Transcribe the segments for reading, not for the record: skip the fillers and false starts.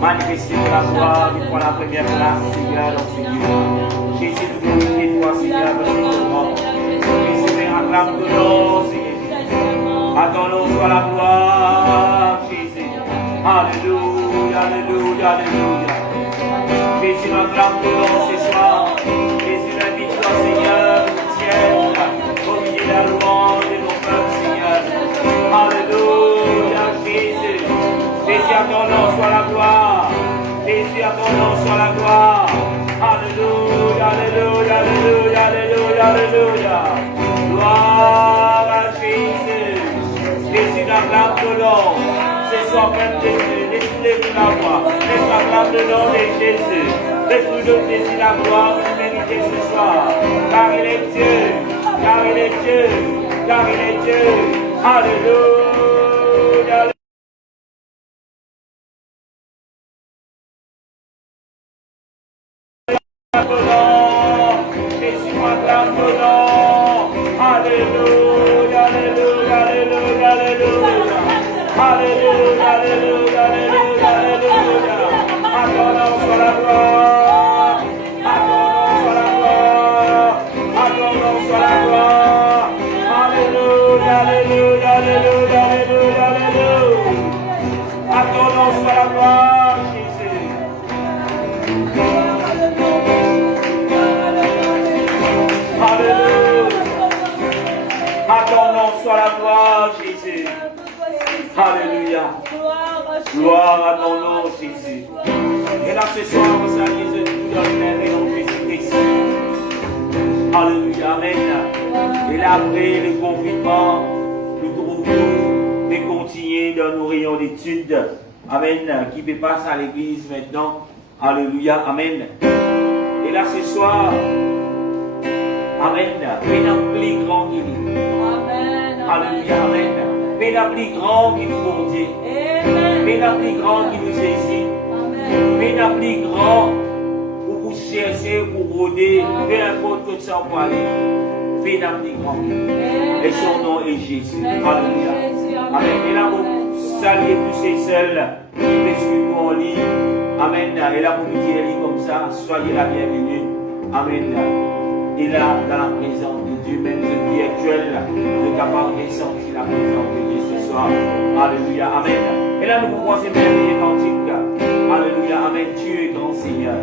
Manifester la gloire, il prend la première place, Seigneur, dans ce lieu. Jésus, nous glorifions toi, Seigneur, parce que tu es grand. Jésus, acclame ton nom, Seigneur. À ton nom soit la gloire, Jésus. Alléluia, alléluia, alléluia. Jésus, nous acclame ton nom ce soir. Jésus, invite-toi, Seigneur, au ciel, au milieu de la louange de nos peuples, Seigneur. Alléluia, Jésus. Jésus, à ton nom soit la gloire. Jésus, à ton nom soit la gloire. Alléluia, alléluia, alléluia, alléluia, alléluia. Gloire à Jésus. Jésus, n'acclame le nom. Ce soir, même Jésus, laisse-le la voix. Laisse acclame le nom de Jésus. Laisse-nous de Jésus la gloire, l'humanité ce soir. Car il est Dieu, car il est Dieu, car il est Dieu. Alléluia. Jésus m'acclame ton nom. Alléluia, alléluia, alléluia, alléluia. Alléluia, alléluia, alléluia, alléluia. À ton nom soit la gloire. À ton nom soit la gloire. À ton nom soit la gloire. Alléluia, alléluia, alléluia, alléluia, alléluia. À ton nom soit la gloire, Jésus. À ton nom soit la gloire, Jésus. Alléluia. Gloire à ton nom, Jésus. Et là, ce soir, on salue de tout dans le nom de Jésus-Christ. Alléluia. Amen. Et là, après le confinement, nous trouvons de continuer dans nos rayons d'études. Amen. Qui peut passer à l'église maintenant. Alléluia. Amen. Et là, ce soir, amen. Mais la plus grande qui nous. Amen. Alléluia. Amen. Mais la plus grande qui nous conduit. Mais la plus grande qui nous saisit. Mais la plus grande pour vous chercher, pour rôder, peu importe que ça va aller. Mais la plus grande. Et son nom est Jésus. Alléluia. Amen. Et là, vous saluez tous ces seuls qui nous en ligne. Amen. Et là, vous nous dites comme ça, soyez la bienvenue. Amen. Et là, dans la présence de Dieu, même ce qui est actuel, de capable de ressentir la présence de Dieu ce soir. Alléluia, Amen. Et là, nous pouvons ces merveilleux cantiques. Alléluia, Amen. Dieu est grand Seigneur.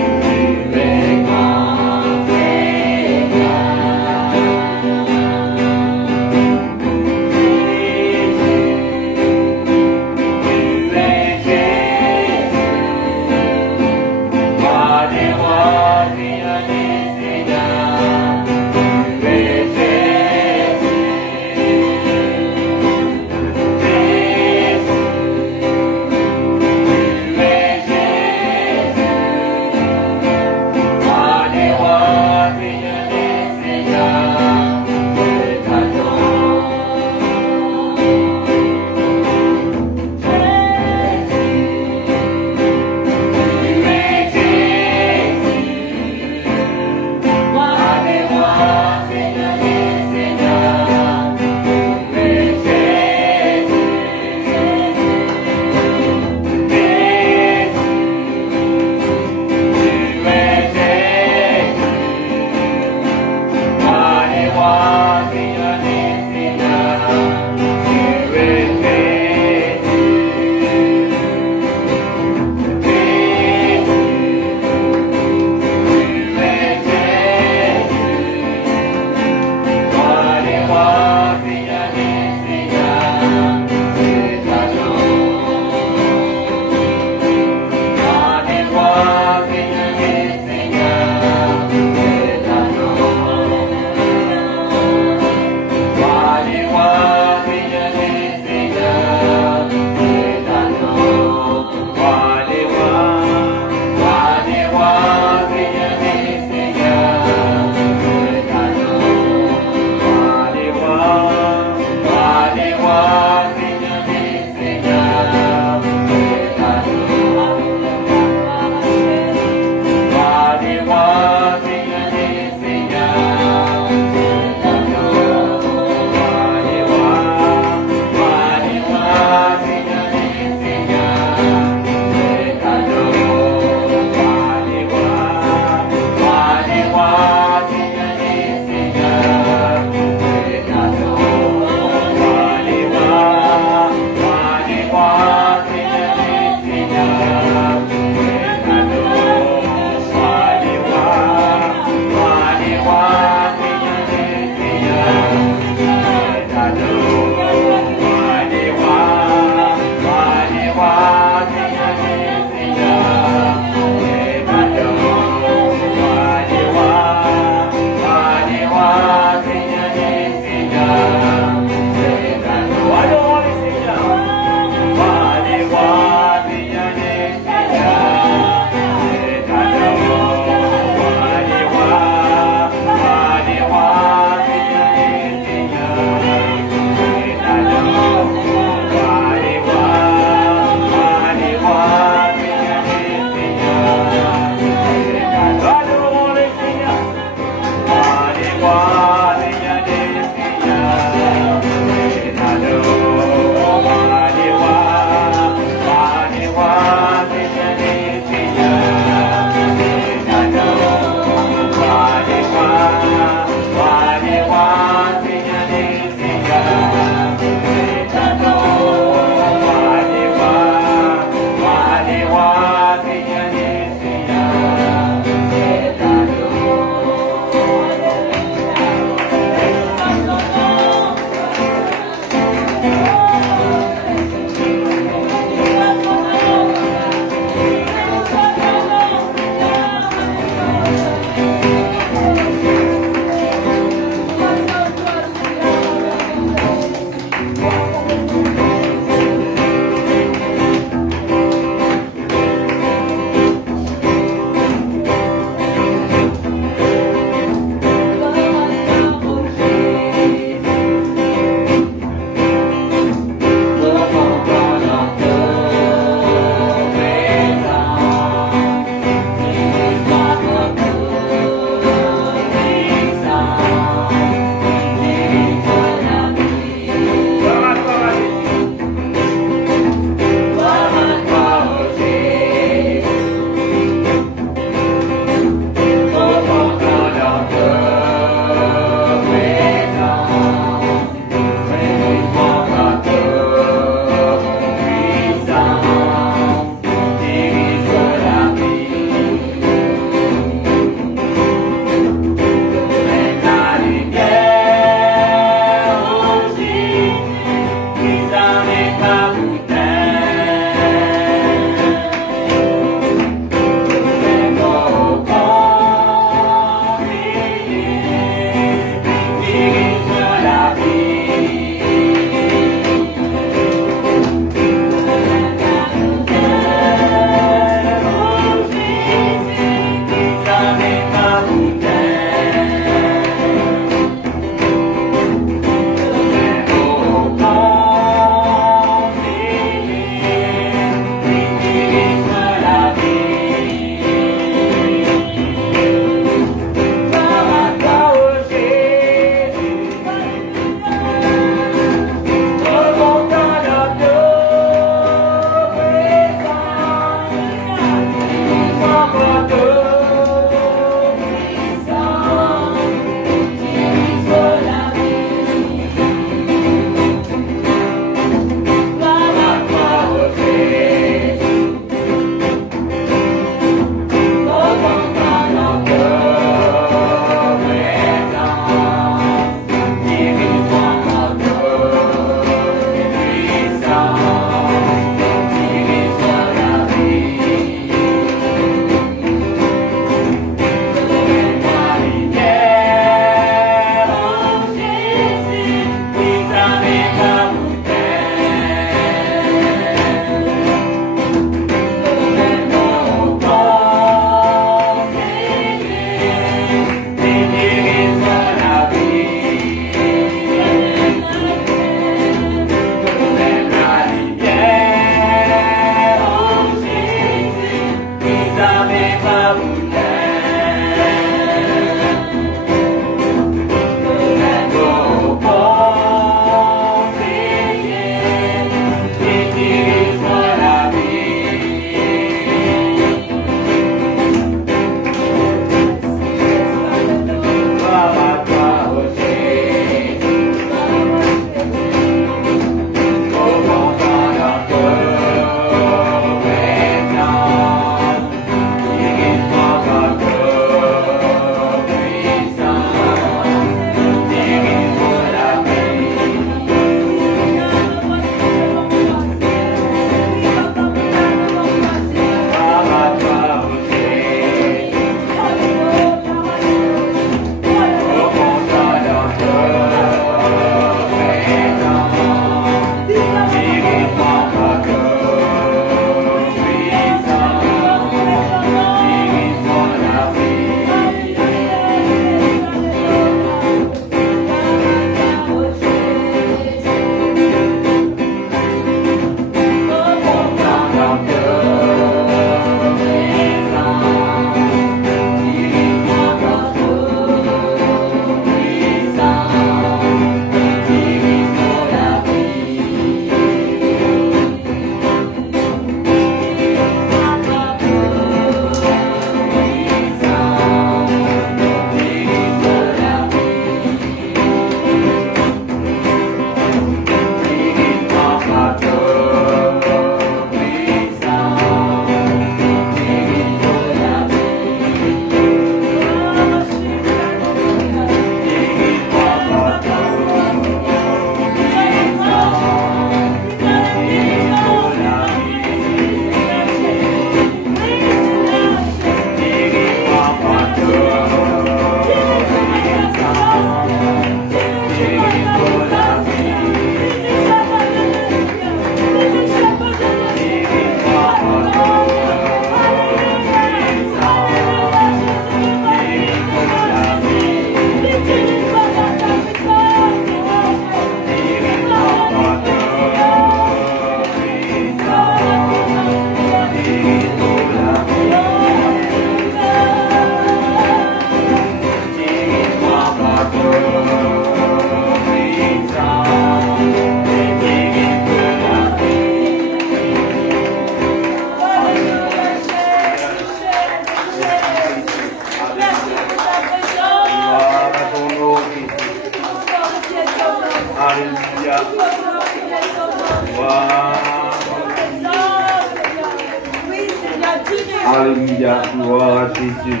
Alléluia. Gloire à Jésus.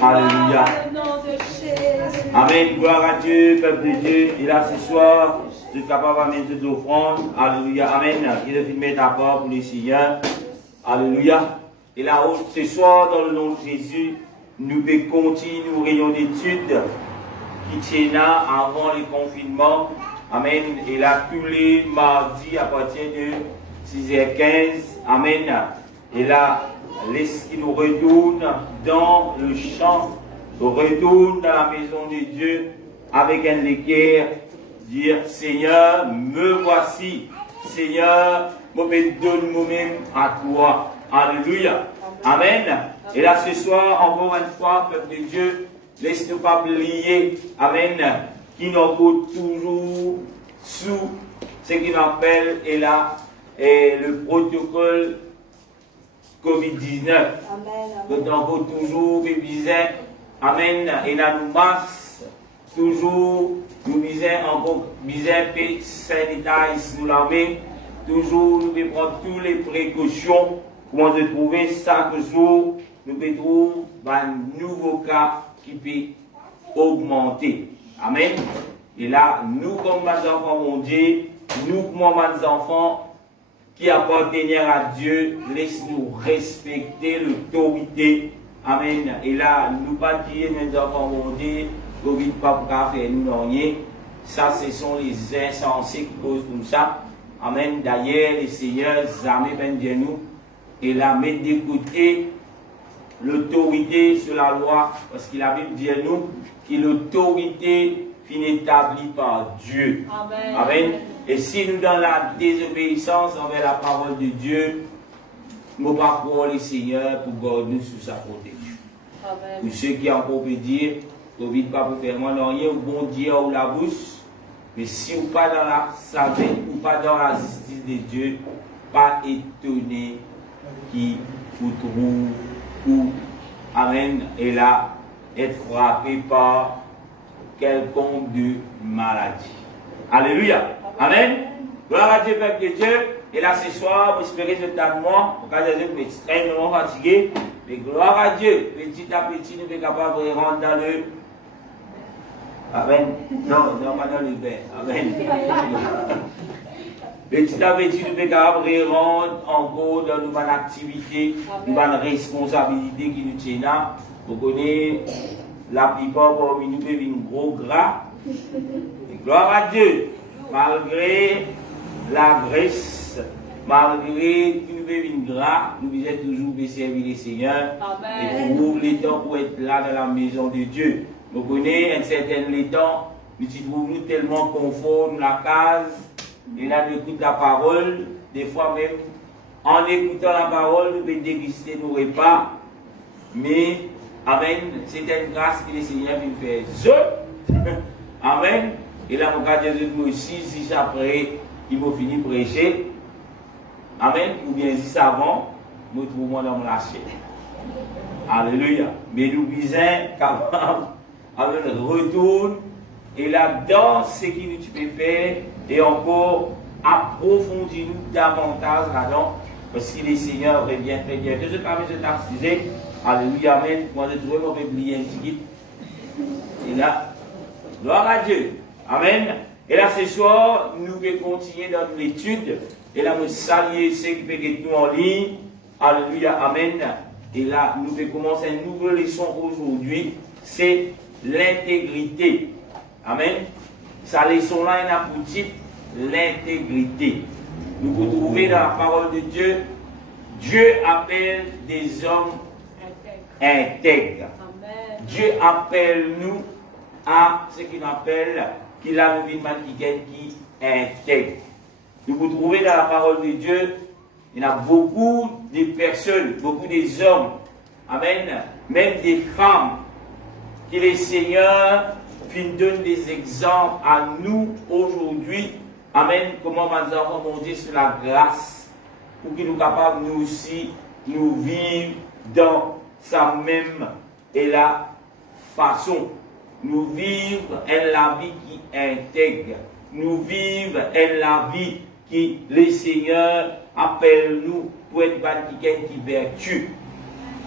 Alléluia. Amen. Gloire à Dieu, peuple de Dieu. Et là, ce soir, tu es capable d'amener toutes offrandes. Alléluia. Amen. Il est filmé d'abord pour les Seigneurs. Alléluia. Et là, ce soir, dans le nom de Jésus, nous pouvons continuer nos réunions d'études qui tiennent là avant le confinement. Amen. Et là, tous les mardis à partir de 6h15. Amen. Et là, laisse qu'il nous retourne dans le champ, retourne dans la maison de Dieu avec un équerre, dire Seigneur, me voici. Seigneur, me donne moi-même à toi. Alléluia. Amen. Et là, ce soir, encore une fois, peuple de Dieu, laisse-nous pas oublier, Amen, qui nous coûte toujours sous ce qu'on appelle, et là, le protocole COVID-19. Donc, on peut toujours besoin, Amen, et là, nous masques, toujours, nous besoin encore, besoin de sanitaire, nous l'avons, toujours, nous devons prendre toutes les précautions. Comment se trouver chaque jour, nous pouvons trouver un nouveau cas qui peut augmenter. Amen. Et là, nous, comme mes enfants, mon Dieu, nous, comme mes enfants qui appartiennent à Dieu, laisse-nous respecter l'autorité. Amen. Et là, nous pas dire, mes enfants, mon Dieu, Covid pas pour faire nous rien. Ça, ce sont les insensés qui causent comme ça. Amen. D'ailleurs, les seigneurs, jamais bien nous. Et là, mettre de côté l'autorité sur la loi, parce que la Bible dit à nous que l'autorité finit établie par Dieu. Amen. Amen. Et si nous, dans la désobéissance envers la parole de Dieu, nous ne pouvons pas croire les seigneurs pour garder nous sous sa protection. Amen. Pour ceux qui ont pour dire, Covid pas pour faire rien, ou bon Dieu ou la bouche, mais si vous pas dans la sagesse, ou pas dans la justice de Dieu, pas étonné qui vous trouve ou, amen, et là, être frappé par quelconque de maladie. Alléluia. Amen. Gloire à Dieu, peuple de Dieu. Et là, ce soir, vous espérez ce temps de moi, pour que je suis extrêmement fatigué, mais gloire à Dieu, petit à petit, nous sommes capables de rentrer dans le. Amen. Non, pas dans le bain. Amen. Petit à petit, nous sommes capables de rentrer encore dans nos activités, nos responsabilités qui nous tiennent là. Vous connaissez, la plupart parmi nous vivent une gros gras. Et gloire à Dieu, malgré la graisse, malgré que nous vivons une gras, nous devons toujours servir les seigneurs. Et trouver les temps pour être là dans la maison de Dieu. Vous connaissez un certain temps, nous trouvons tellement confort dans la case. Et là, nous écoutons la parole. Des fois même, en écoutant la parole, nous pouvons déguster nos repas. Mais, amen, c'est une grâce que le Seigneur nous fait. Amen. Et là, mon cas de nous aussi, si après, il m'a fini de prêcher. Amen. Ou bien, si avant, nous trouvons dans mon lâcher. Alléluia. Mais nous disons, capable, avec le retour. Et là, dans ce qui nous peut faire, et encore approfondir-nous davantage là-dedans, parce que les seigneurs revient très bien. Que je termine cet sujet. Alléluia, amen. Moi, je trouve mon oublier un petit. Et là, gloire à Dieu. Amen. Et là, ce soir, nous pouvons continuer dans l'étude. Et là, nous saluer ceux qui peuvent être nous en ligne. Alléluia, amen. Et là, nous pouvons commencer une nouvelle leçon aujourd'hui. C'est l'intégrité. Amen. Sa leçon-là, il a pour titre l'intégrité. Nous pouvons trouver dans la parole de Dieu, Dieu appelle des hommes intègres. Dieu appelle nous à ce qu'il appelle, qu'il a une quelqu'un qui est intègre. Nous pouvons trouver dans la parole de Dieu, il y a beaucoup de personnes, beaucoup des hommes, amen, même des femmes, que les seigneurs donnent des exemples à nous aujourd'hui. Amen. Comment nous avons monté sur la grâce pour que nous capables, nous aussi, nous vivre dans sa même et la façon. Nous vivre en la vie qui intègre. Nous vivre en la vie qui les seigneurs appellent nous pour être quelqu'un qui vertu.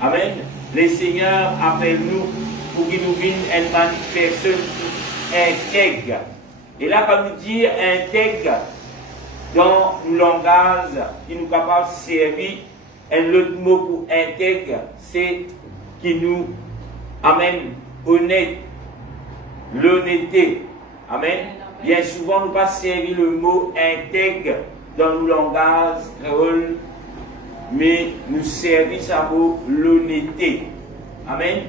Amen. Le Seigneur appelle nous pour qu'il nous vienne une personne intègre. Et là, quand nous dit intègre, dans le langage, il nous est capable de servir. Un autre mot pour intègre, c'est qui nous amène honnête, l'honnêteté. Amen. Bien souvent, nous pas servir le mot intègre dans le langage créole, mais nous servissons à mot l'honnêteté. Amen.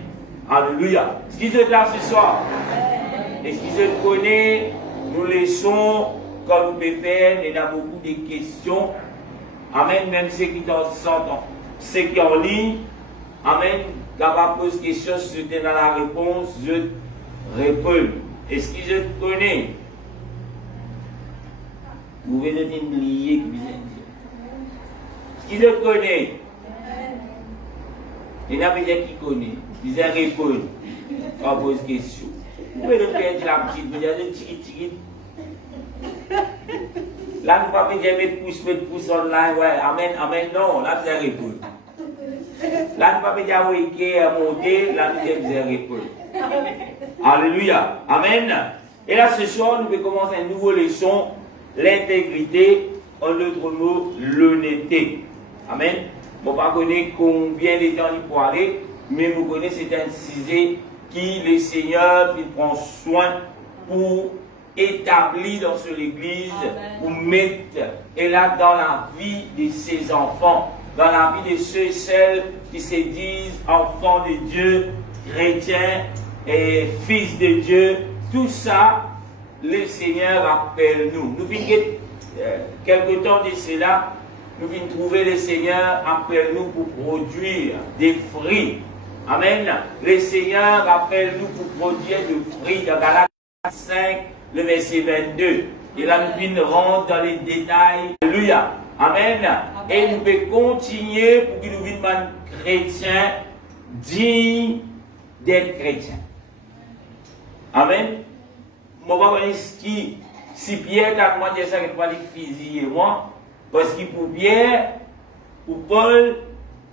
Alléluia. Ce qui se là ce soir, et ce qui se connaît, nous laissons comme nous pouvons faire, il y a beaucoup de questions. Amen. Même ceux qui s'entendent, ceux qui en ligne, amen. Quand on pose question, si tu es dans la réponse, je réponds. Est-ce que je te connais? Vous venez de me lier, est-ce que je te connais? Il y en a plusieurs qui connaissent. Ils répondent. On pose question. Vous pouvez nous faire la petite, vous avez petit. Là, nous ne pouvons pas mettre pouce online, ouais, amen, amen, non, là, vous avez répondu. Là, nous ne pouvons pas dire, oui, qui est monté, là, nous avez répondu. Alléluia, amen. Et là, ce soir, nous pouvons commencer une nouvelle leçon, l'intégrité, en d'autres mots, l'honnêteté. Amen. Bon, pas connaître combien de temps il faut aller, mais vous connaissez, c'est un sujet qui, le Seigneur, il prend soin pour établi dans l'église, pour mettre, et là, dans la vie de ses enfants, dans la vie de ceux et celles qui se disent enfants de Dieu, chrétiens et fils de Dieu, tout ça, le Seigneur appelle nous. Nous venons, quelque temps de cela, nous venons trouver le Seigneur appelle nous pour produire des fruits. Amen. Le Seigneur appelle nous pour produire des fruits. Dans Galates 5, le verset 22. Et là, nous venons rentrer dans les détails. Alléluia. Amen. Et nous pouvons continuer pour que nous vivions chrétiens dignes d'être chrétiens. Amen. Moi, je vais si Pierre a demandé ça, il va fusiller moi. Parce que pour Pierre, pour Paul,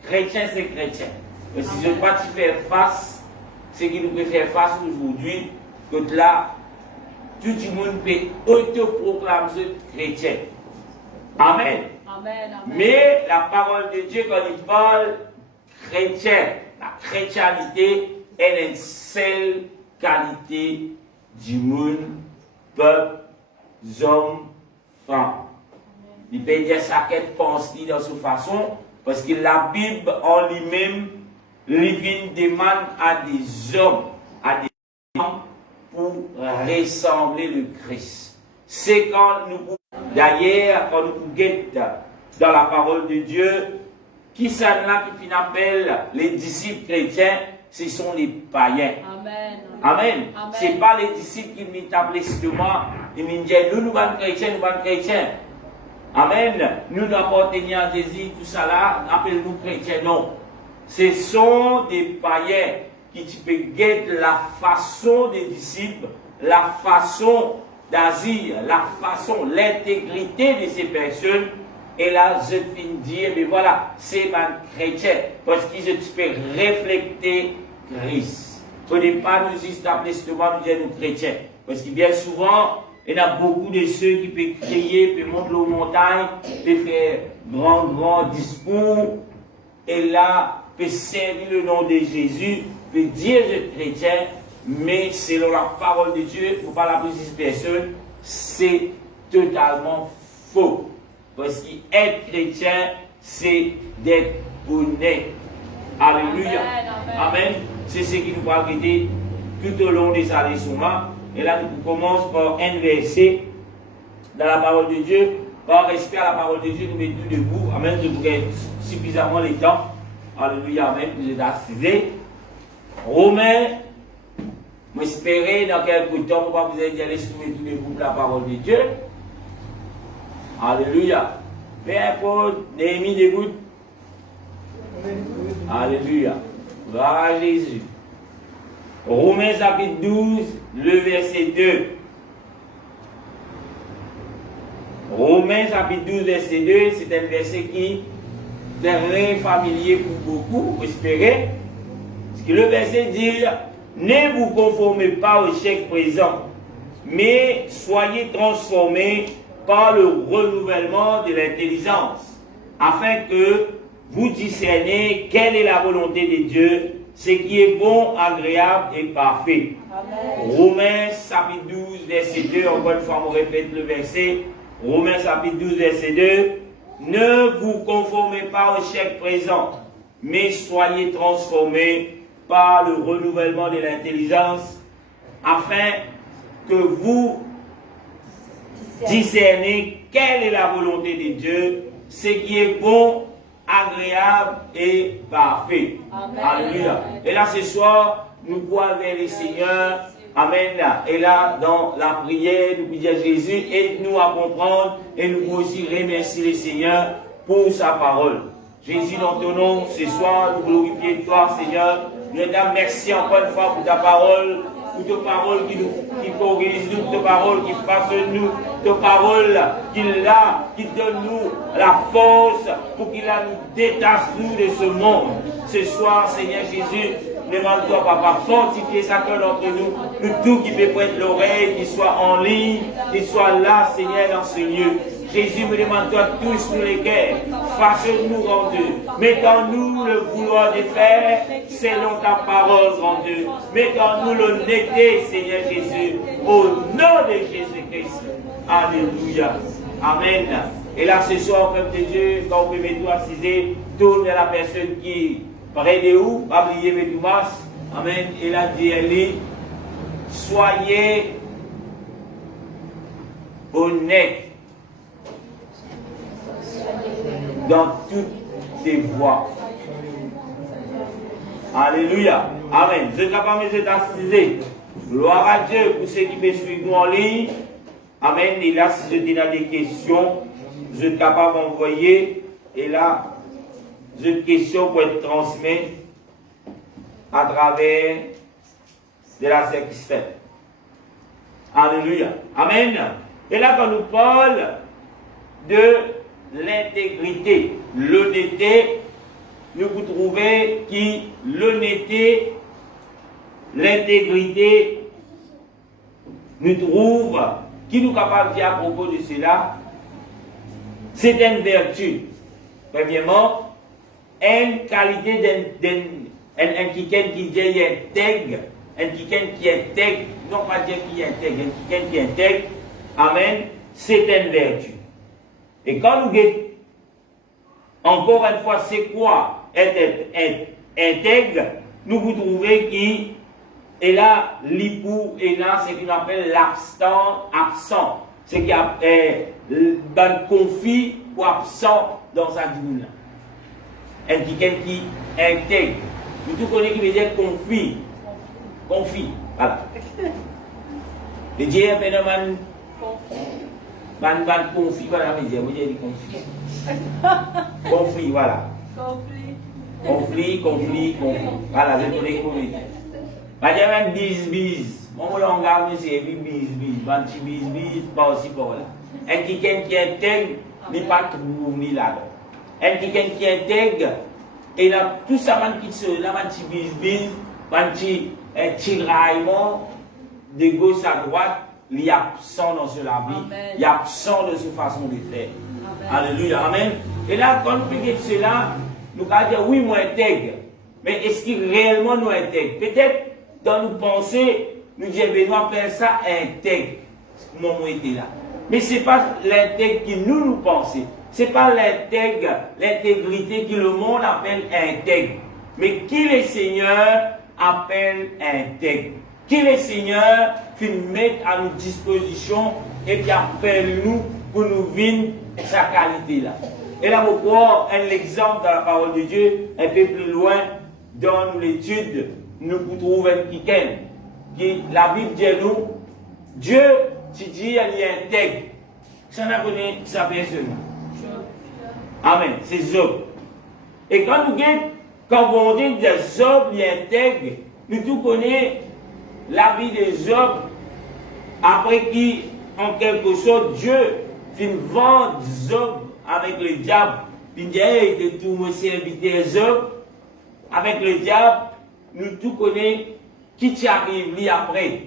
chrétien, c'est chrétien. Mais si je ne peux pas faire face, c'est qu'il nous peut faire face aujourd'hui, que là, tout le monde peut autoproclamer chrétien. Amen. Amen, amen. Mais la parole de Dieu, quand il parle chrétien, la chrétienté est une seule qualité du monde, peuple, hommes, femmes. Il peut dire ça qu'elle pense dans sa façon, parce que la Bible en lui-même, lui demande à des hommes, à des femmes, pour ressembler le Christ. C'est quand nous, d'ailleurs, quand nous guettons dans la parole de Dieu, qui sont là qui appelle les disciples chrétiens, ce sont les païens. Amen. Amen. Amen. Ce n'est pas les disciples qui m'établissent justement, ils me disent, nous sommes chrétiens, nous sommes chrétiens. Amen. Nous appartenons à Jésus, tout ça là, appelle-nous chrétiens. Non. Ce sont des païens qui peut guetter la façon des disciples, la façon d'agir, la façon, l'intégrité de ces personnes. Et là, je viens dire, mais voilà, c'est un chrétien. Parce que je peux refléter Christ. Au départ, nous établissement, nous disons nous chrétiens. Parce que bien souvent, il y a beaucoup de ceux qui peuvent crier, peuvent monter aux montagnes, peuvent faire grand discours. Et là, peuvent servir le nom de Jésus, peuvent dire je suis chrétien, mais selon la parole de Dieu, pour pas la plus personne, c'est totalement faux. Parce qu'être chrétien, c'est d'être honnête. Alléluia. Amen. Amen. C'est ce qui nous va guider tout au long de sa leçon-là. Et là, nous commençons par un verset dans la parole de Dieu. Par respect à la parole de Dieu, nous mettons tout debout. Amen. Je vous gagne suffisamment le temps. Alléluia. Amen. Vous êtes assisés. Romains, j'espère dans quelques temps, on va vous aider à laisser tout debout pour la parole de Dieu. Alléluia. Peu importe, Néhémie debout. Alléluia. Gloire à Jésus. Romains chapitre 12, le verset 2. Romains chapitre 12, verset 2, c'est un verset qui terrain familier pour beaucoup, espérer. Parce que le verset dit, ne vous conformez pas au siècle présent, mais soyez transformés par le renouvellement de l'intelligence, afin que vous discerniez quelle est la volonté de Dieu, ce qui est bon, agréable et parfait. Amen. Romains chapitre 12, verset 2, encore une fois, on répète le verset. Romains chapitre 12, verset 2. Ne vous conformez pas au siècle présent, mais soyez transformés par le renouvellement de l'intelligence, afin que vous discernez quelle est la volonté de Dieu, ce qui est bon, agréable et parfait. Amen. Alléluia. Et là, ce soir, nous croyons vers le Seigneur. Amen. Et là, dans la prière, nous disons Jésus, aide-nous à comprendre et nous aussi remercier le Seigneur pour sa parole. Jésus, dans ton nom, ce soir, nous glorifions toi, Seigneur. Nous te disons merci encore une fois pour ta parole. Pour ta parole qui corrige nous, ta parole qui façonne nous, ta parole qui donne nous la force pour qu'il nous détache nous de ce monde. Ce soir, Seigneur Jésus, demande-toi, Papa, fortifier chacun d'entre nous, que tout qui peut prendre l'oreille, qu'il soit en ligne, qu'il soit là, Seigneur, dans ce lieu. Jésus, me demande-toi tous nous les cœurs, façonne-nous en Dieu. Mets en nous le vouloir de faire selon ta parole en Dieu. Mets en nous l'honnêteté, Seigneur Jésus, au nom de Jésus-Christ. Alléluia. Amen. Et là, ce soir, peuple de Dieu, quand vous pouvez tout assiser, tourne vers la personne qui est près de vous, pas oublier mes Thomas. Amen. Et là, dit soyez honnêtes dans toutes tes voies. Alléluia. Amen. Je ne vais pas me assiser. Gloire à Dieu pour ceux qui me suivent en ligne. Amen. Et là, si je dis des questions, je suis capable d'envoyer. Et là, j'ai une question pour être transmise à travers de la sextaine. Alléluia. Amen. Et là, quand nous parlons de l'intégrité, l'honnêteté, nous vous trouvez qui l'honnêteté, l'intégrité, nous trouve, qui nous capable de dire à propos de cela, c'est une vertu. Premièrement, une qualité d'un quelqu'un qui dit intègre, un quelqu'un qui intègre, non pas dire qui intègre, un quelqu'un qui intègre, amen, c'est une vertu. Et quand nous regardons, encore une fois, c'est quoi être intègre, nous vous trouvez qui est là, l'ipou, et là, c'est ce qu'on appelle absent. C'est qu'il y a un conflit ou absent dans sa dîme. Un quelqu'un qui intègre. Nous tous connaissons qui veut dire conflit. Conflit, voilà. Le Dieu est un phénomène. Ban conflit, voilà, vous dire conflit. Conflit, voilà. Conflit. Voilà, je connais comment dire. Bah, il y a même bis. Mon langage, c'est bis. Ban petit bis, pas aussi pour là. Un quelqu'un qui intègre, n'est pas trop mis là. Un quelqu'un qui intègre, et là, tout ça, qui se là, un petit bis, un petit tiraillement de gauche à droite. Il est absent dans cela vie, il est absent de sa façon de faire. Amen. Alléluia, amen. Et là, quand nous regardons cela, nous allons dire oui, moi intègre. Mais est-ce qu'il réellement nous intègre? Peut-être dans nos pensées, nous disons, Benoît appelle ça intègre. Mon était là. Mais ce n'est pas l'intègre qui nous pensons. Ce n'est pas l'intégrité que le monde appelle intègre. Mais qui le Seigneur appelle intègre. Qui le Seigneur fait mettre à notre disposition et puis appelle nous pour nous vivre sa qualité là. Et là, vous croyez un exemple dans la parole de Dieu, un peu plus loin dans l'étude, nous trouvons quelqu'un qui, la Bible dit nous, Dieu, tu dis, elle est intègre. Ça n'a connu sa personne. Amen, c'est Job. Et quand on dit que Job est intègre, nous tout connaissons la vie de Job, après qui, en quelque sorte, Dieu finit vendre Job avec le diable puis de tout me serviteur avec le diable, nous tout connaissons qui t'y arrive lui après.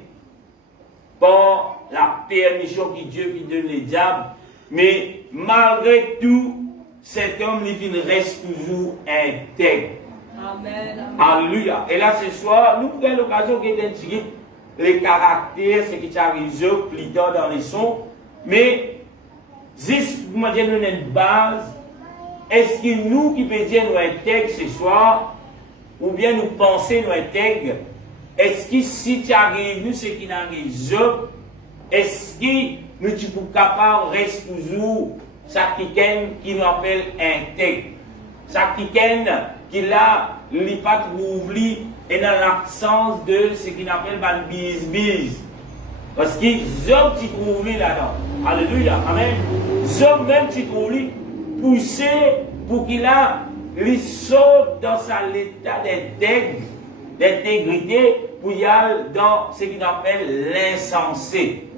Par la permission que Dieu lui donne le diable, mais malgré tout, cet homme il reste toujours intègre. Amen. Alléluia. Et là ce soir, nous prenons l'occasion d'identifier les caractères, ce qui arrive plus tard dans les sons, mais juste pour me dire une base, est-ce que nous qui peut dire nous intègres ce soir, ou bien nous pensons nous intègres, est-ce que si tu arrives, nous ce qui n'arrive, est-ce que nous sommes capables de rester toujours ça qui nous appelle intègre, ça qui là, il n'est pas trouvé et dans l'absence de ce qu'on appelle ban bis. Parce que les hommes qui trouvent là-dedans. Alléluia. Amen. Les hommes même qui trouvent poussé pour qu'il a les saute dans sa état d'intégrité pour y aller dans ce qu'on appelle l'insensé.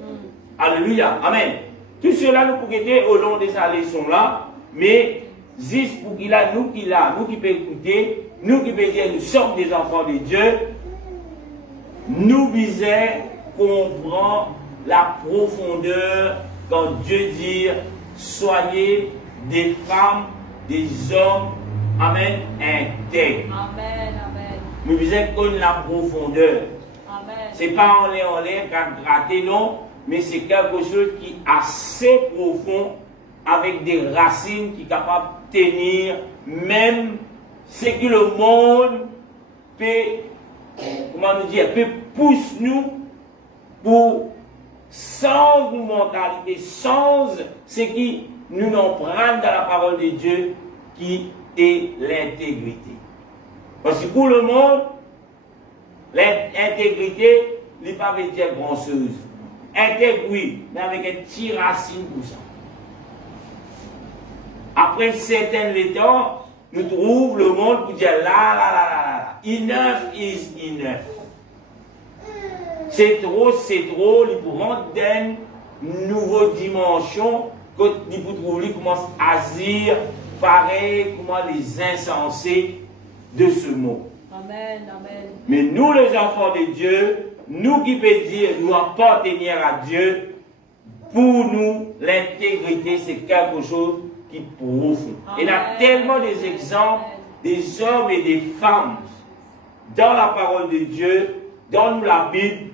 Alléluia. Amen. Tout cela nous pouvons aider au long de sa leçon là, mais juste pour qu'il a, nous qui peut écouter, nous qui peut dire nous sommes des enfants de Dieu, nous visons comprendre la profondeur quand Dieu dit soyez des femmes, des hommes, amen, intègres. Amen, amen. Nous visons connaître la profondeur. Ce n'est pas en l'air qu'à gratter, non, mais c'est quelque chose qui est assez profond avec des racines qui sont capables de tenir même ce que le monde peut, comment nous dire, peut pousser nous pour sans une mentalité, sans ce qui nous en prend dans la parole de Dieu qui est l'intégrité. Parce que pour le monde, l'intégrité n'est pas veut dire grand chose. Intègre, oui, mais avec un petit racine pour ça. Après certains temps, nous trouvons le monde pour dire là. Enough is enough. C'est trop, il pour rentrer dans une nouvelle dimension, quand il pour trouver commence à dire pareil, comment les insensés de ce mot. Amen, amen. Mais nous, les enfants de Dieu, nous qui peut dire nous appartenir à Dieu, pour nous, l'intégrité, c'est quelque chose qui est profond. Il y a tellement des exemples des hommes et des femmes dans la parole de Dieu, dans la Bible,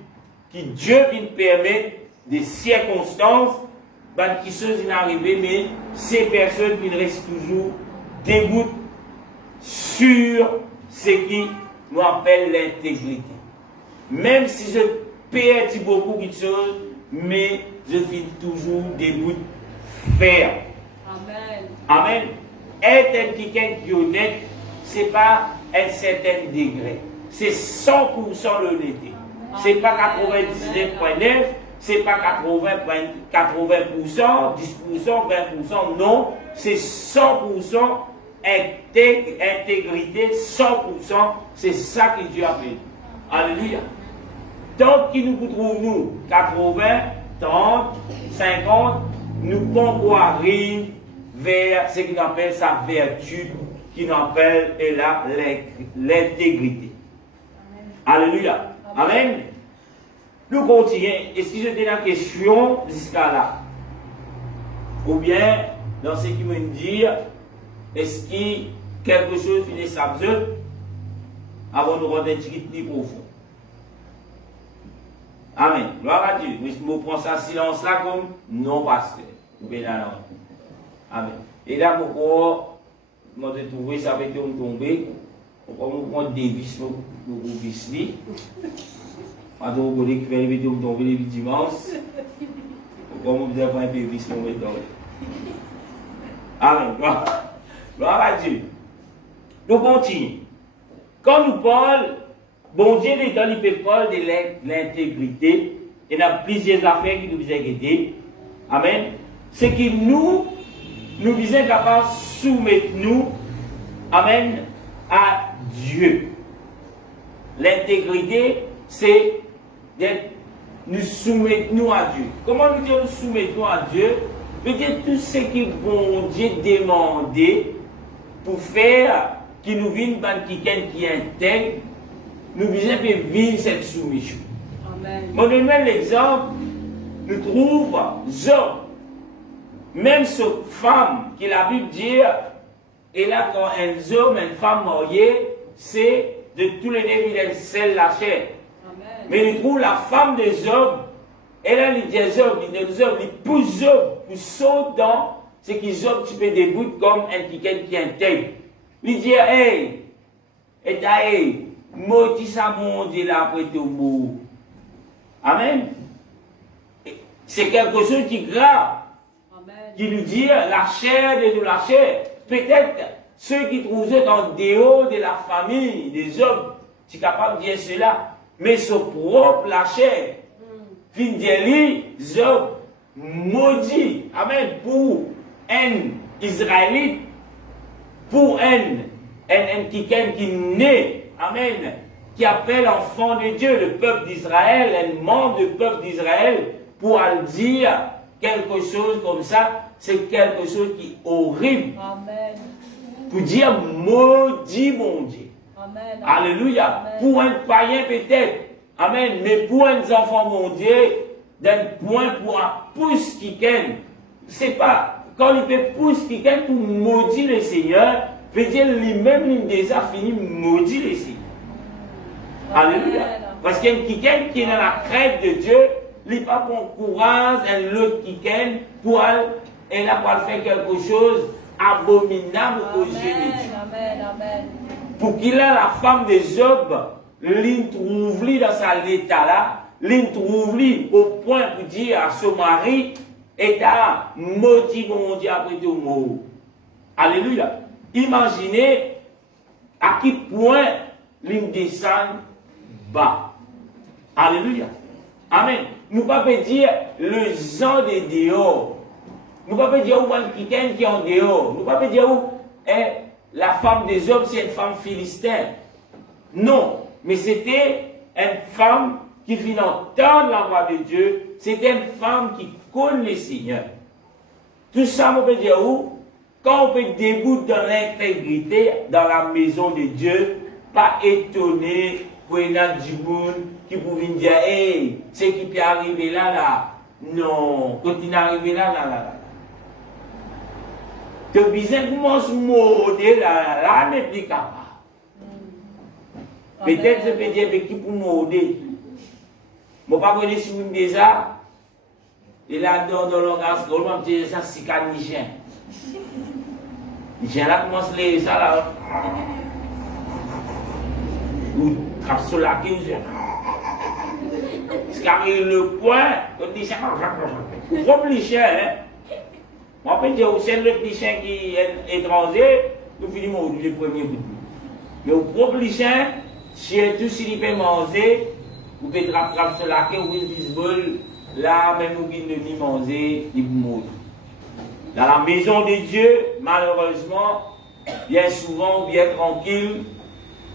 qui Dieu vient permettre des circonstances qui sont inarrivées, mais ces personnes qui restent toujours debout sur ce qui nous appelle l'intégrité. Même si je perds beaucoup de choses, mais je finis toujours debout faire. Amen. Amen. Être quelqu'un qui est honnête, ce n'est pas un certain degré. C'est 100% l'honnêteté. Ce n'est pas 99,9%, ce n'est pas 80%, 10%, 20%, non. C'est 100% intégrité, 100%, c'est ça que Dieu a fait. Alléluia. Tant qu'il nous trouve, nous, 80, 30, 50, nous pouvons arriver vers ce qu'on appelle sa vertu, qui nous appelle l'intégrité. Alléluia. Amen. Nous continuons. Est-ce que j'étais dans la question jusqu'à là? Ou bien, dans ce qui me dit, est-ce que quelque chose finit sa besoin avant de rentrer un petit peu profond? Amen. Gloire à Dieu. Mais je me prends ça silence là comme non pasteur. Amen. Et là, mon corps, je me trouvé, ça va être tombé. Comme on prend des vis, nous vis li. Maintenant, on connaît que je vais tomber les dimanche. Comme on vous a pris un peu de vis, on va tomber. Amen. Gloire à Dieu. Nous continuons. Quand nous parlons, bon Dieu est dans l'hyperpole de l'intégrité, il y a plusieurs affaires qui nous visent aider. Amen. C'est que nous visons capables de soumettre nous, amen, à Dieu. L'intégrité, c'est de nous soumettre nous à Dieu. Comment nous disons nous soumettre nous à Dieu? Peut-être tout ce que bon Dieu demandait, pour faire qui nous vienne dans quelqu'un qui intègre, nous besoin de vivre cette soumission. Amen. Mon donne l'exemple, nous trouvons Job, même cette femme qui la Bible dit, et là quand un homme, une femme mariée, c'est de tous les débuts celle la chair. Amen. Mais nous trouvons la femme de Job, elle a dit Job, il pousse Job pour sauter dans ce qui Job tu peux débouter comme un quelqu'un qui intègre. Il dit, hey, et hey, maudit ça mon Dieu là après tout mot. Amen. C'est quelque chose qui est grave. Amen. Qui nous dit la chair de la chair. Peut-être ceux qui trouvent en dehors de la famille des hommes, sont capables de dire cela. Mais son propre la chair. Fin de Job maudit. Amen. Pour un Israélite, pour un quelqu'un qui naît. Amen. Qui appelle enfant de Dieu, le peuple d'Israël, un membre du peuple d'Israël, pour dire quelque chose comme ça, c'est quelque chose qui est horrible. Amen. Pour dire maudit mon Dieu. Amen. Alléluia. Amen. Pour un païen peut-être. Amen. Mais pour un enfant mon Dieu, d'un point pour un pouce qui ken, c'est pas, quand il peut pouce qui ken pour maudire le Seigneur, veut dire lui-même, il déjà fini maudire le Seigneur. Alléluia. Parce qu'il y a quelqu'un qui est dans la crainte de Dieu, il n'est pas pour courage, un autre quelqu'un pour elle a pour faire quelque chose abominable aux yeux de Dieu. Amen. Amen. Pour qu'il ait la femme de Job, l'il trouve dans sa l'état là, l'il trouve au point pour dire à son mari, et à maudit mon Dieu après tout mot. Alléluia. Imaginez à quel point l'il descend bas. Alléluia. Amen. Nous ne pouvons pas dire le gens de dehors. Nous ne pouvons pas dire où quelqu'un qui est en dehors. Nous ne pouvons pas dire où la femme des hommes, c'est une femme philistine. Non. Mais c'était une femme qui finit entendre la voix de Dieu. C'était une femme qui connaît le Seigneur. Tout ça, on peut dire où? Quand on peut dégoûter dans l'intégrité, dans la maison de Dieu, pas étonné pour y a du monde qui pouvait dire, hey, c'est qui peut arriver là, là. Non, quand il est arrivé là, là, là. Que bizarre commence à morder là, là, n'est plus capable. Peut-être je peux dire, mais qui peut morder? Je ne sais pas si vous me dites ça. Et là, dans le langage, je me dis ça, c'est qu'un Nigérien. Nigérien là commence à lire ça là. Ou trappe sur la quinze. Ce qui arrive le point, on dit ça, gros lichin, hein. Moi, je peux dire, c'est le lichin qui est étranger, nous finissons le premier bout. Mais au propre lichin, si tout s'il peut manger, vous pouvez trappe sur la quinze, ou une bisbol, là, même vous pouvez ne manger, il vous mourir. Dans la maison de Dieu, malheureusement, bien souvent, bien tranquille,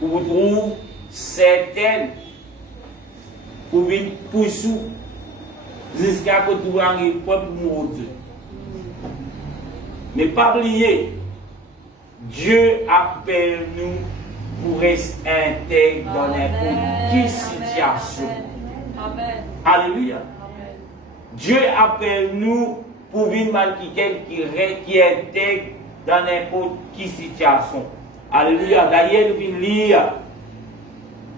vous trouvez certaines pour venir pousser jusqu'à ce que vous arriviez pour mourir. Mais pas oublier, Dieu appelle nous pour rester intègre dans n'importe situation. Amen. Alléluia. Amen. Dieu appelle nous pour venir quelqu'un qui est intègre dans n'importe quelle situation. Alléluia. D'ailleurs, nous venons lire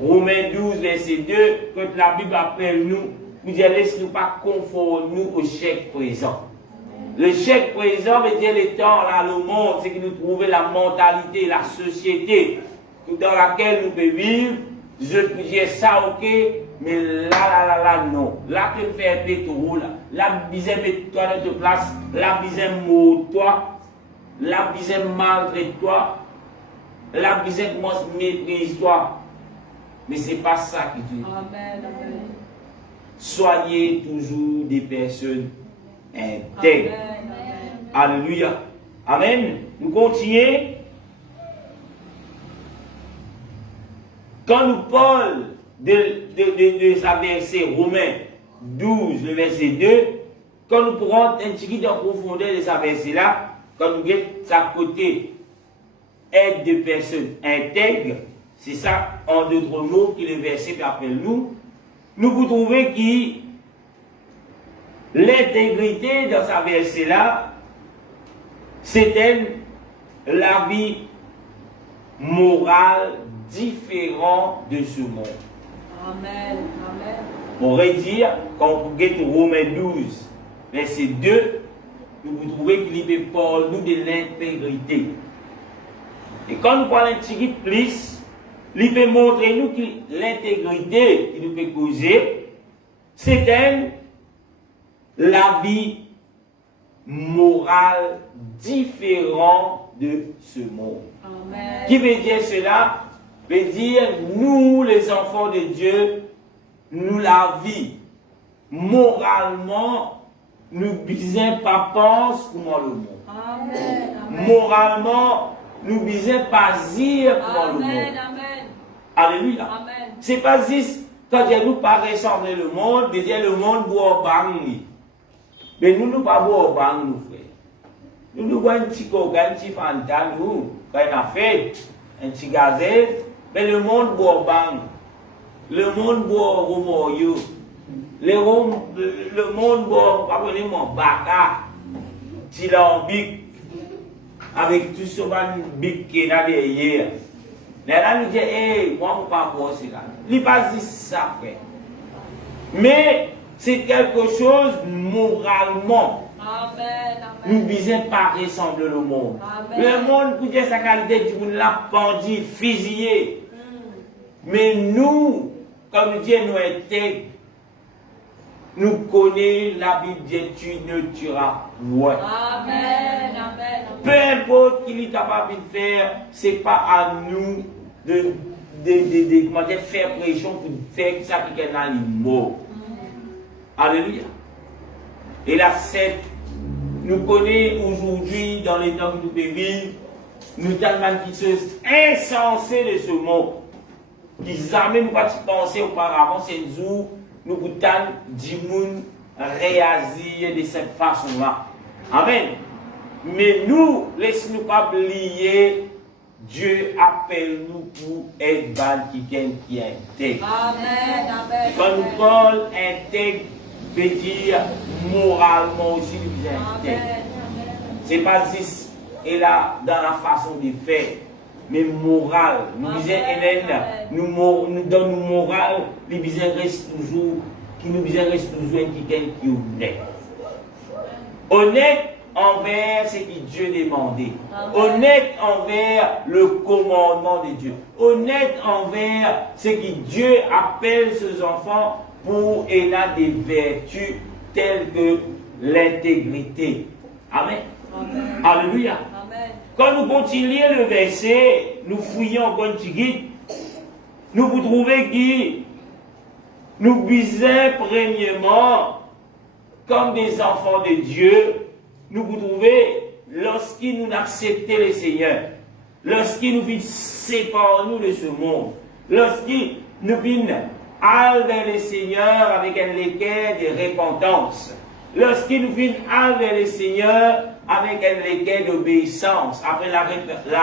Romains 12, verset 2, quand la Bible appelle nous, nous dit, laisse-nous pas conformer au chèque présent. Le chèque présent veut dire le temps, là, le monde, c'est que nous trouvons la mentalité, la société dans laquelle nous pouvons vivre. Je peux dire ça, ok, mais là, non. Là, tu fais un peu trop, là. Là, bizarre, mets-toi dans ta place. Là, bizarre, mot-toi. Là, bizarre, maltraite-toi. Là, bizarre, commence à méprise-toi. Mais ce n'est pas ça qui dit. Amen. Amen. Soyez toujours des personnes intègres. Amen. Alléluia. Amen. Nous continuons. Quand nous parlons de sa verset Romains 12, le verset 2, quand nous prenons un petit peu en profondeur de sa verset là, quand nous mettons sa côté, être des personnes intègres, c'est ça, en d'autres mots, qui le verset appelle nous, nous vous trouvez que l'intégrité dans sa verset-là, c'est la vie morale différente de ce monde. Amen. Amen. On pourrait dire, quand vous regardez Romains 12, verset 2, vous trouvez qu'il parle nous de l'intégrité. Et quand nous parlons un petit peu plus, il peut montrer nous que l'intégrité qu'il nous peut causer, c'est la vie morale différente de ce monde. Amen. Qui veut dire cela? Veut dire nous, les enfants de Dieu, nous la vie moralement, nous bisons pas pense comme le monde. Amen. Amen. Moralement, nous bisons pas dire comme le monde. Amen. Amen. Alléluia. Amen. C'est pas juste quand Dieu nous pas ressembler le monde, de dire le monde boit bang. Mais nous ne pas boire bang, nous frères. Nous nous voyons un petit coca, un petit fanta, nous, quand on a fait un petit gazette, mais le monde boit bang. Le monde boit romoyo. Le monde boit, appelez-moi, baka, tilambic, avec tout ce bic qui est là derrière. Mais là, nous disons, hey, moi, je ne peux pas boire cela. Il n'est pas dit ça, frère. Mais c'est quelque chose moralement. Amen. Nous Amen. disons pas ressembler le monde. Amen. Le monde, pour dire sa qualité, du monde l'a pendu, fusillé. Mais nous, comme Dieu nous intègre, nous connaissons la Bible, Dieu, tu ne tueras point. Amen. Amen. Peu importe qu'il est capable de faire, ce n'est pas à nous de faire pression pour faire ça qui est dans les mots. Alléluia. Et la secte, nous connaissons aujourd'hui, dans les temps que nous vivons, nous tellement qui sont insensés de ce monde. Qu'ils n'ont même pas pensé auparavant, c'est nous, nous pouvons réagir de cette façon-là. Amen. Mais nous, laissez-nous pas oublier, Dieu appelle nous pour être quelqu'un qui est intègre. Amen. Amen. Quand nous parlons intègre, veut dire moralement aussi nous sommes intègres. C'est pas juste et là dans la façon de faire, mais moral. Nous disons Hélène, nous dans nos morales, les besoins restent toujours, qui nous besoin reste toujours quelqu'un qui est honnête. Honnête envers ce que Dieu demandait. Honnête envers le commandement de Dieu. Honnête envers ce que Dieu appelle ses enfants pour ayant des vertus telles que l'intégrité. Amen. Amen. Alléluia. Amen. Quand nous continuons le verset, nous fouillons encore un petit guide, nous vous trouvez que nous visons premièrement comme des enfants de Dieu, nous vous trouvez lorsqu'il nous acceptait le Seigneur, lorsqu'il nous vient séparer nous de ce monde, lorsqu'il nous vient aller vers le Seigneur avec un équerre de repentance, lorsqu'il nous vient aller vers le Seigneur avec un équerre d'obéissance, après la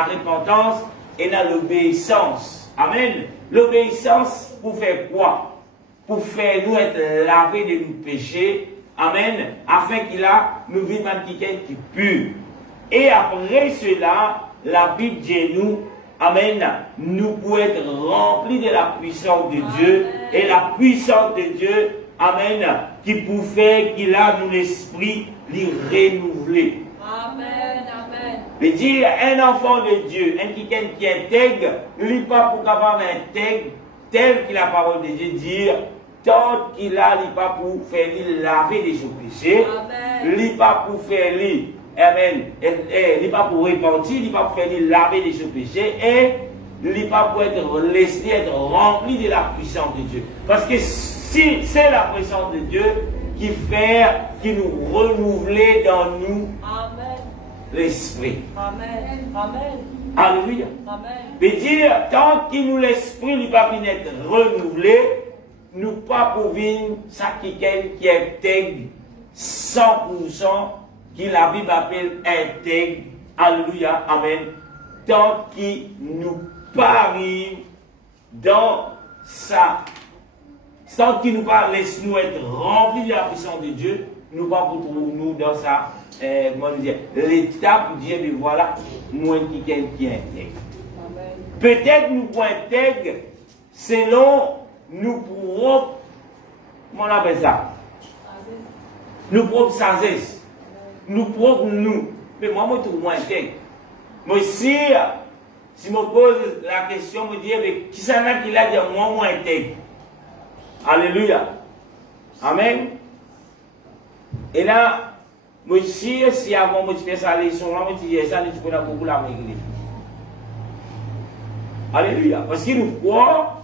repentance et l'obéissance. Amen. L'obéissance pour faire quoi? Pour faire nous être lavés de nos péchés. Amen. Afin qu'il a nous vivons quelqu'un qui pur. Et après cela, la Bible dit nous, amen, nous pouvons être remplis de la puissance de Dieu. Et la puissance de Dieu, amen, qui peut faire qu'il a nous l'esprit lui renouveler. Amen. Amen. Veut dire un enfant de Dieu, un quelqu'un qui intègre, ne lit pas pour capable intègre, tel que la parole de Dieu dit, tant qu'il a, il pas pour faire lui laver de ses péchés, il pas pour faire lui, amen, il pas pour repentir, il pas pour faire lui laver de ses péchés, et il pas pour être laissé être rempli de la puissance de Dieu. Parce que si c'est la puissance de Dieu qui fait, qui nous renouvelle dans nous, Amen. l'esprit. Amen. Amen. Alléluia. Amen. Veut dire, tant qu'il nous l'esprit n'est pas venu être renouvelé, nous pas pour venir ça qui est intègre 100%, qui la Bible appelle intègre. Alléluia. Amen. tant qu'il nous arrive dans ça, tant qu'il nous pas laisse nous être remplis de la puissance de Dieu, nous pas pour nous dans ça, l'étape pour dire, mais voilà, moi qui intègre. Peut-être nous pour intègre, selon nous pourrons, comment on appelle ça? Nous propres sagesse. Nous propres nous. Mais moi, je trouve moins intègre. Moi, si je me pose la question, je me dis, mais qui s'en a qui l'a dit, moi intègre? Alléluia. Amen. Et là, moi, si avant, je fais ça, les sons, je dis, ça, je peux beaucoup la régler. Alléluia. Parce qu'il nous croit,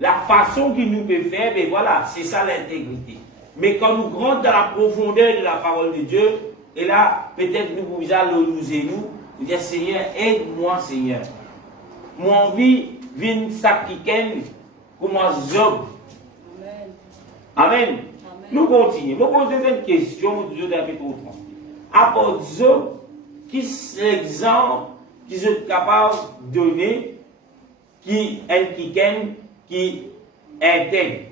la façon qu'il nous peut faire, ben voilà, c'est ça l'intégrité. Mais quand nous rentrons dans la profondeur de la parole de Dieu, et là, peut-être nous pouvons nous et nous dire, Seigneur, aide-moi, Seigneur. Mon envie vient s'appliquer comme un Job. Amen. Amen. Nous continuons. Nous posons une question, nous disons un peu trop tranquille. À part Job, qui est l'exemple qui est capable de donner, qui est quelqu'un qui intègre?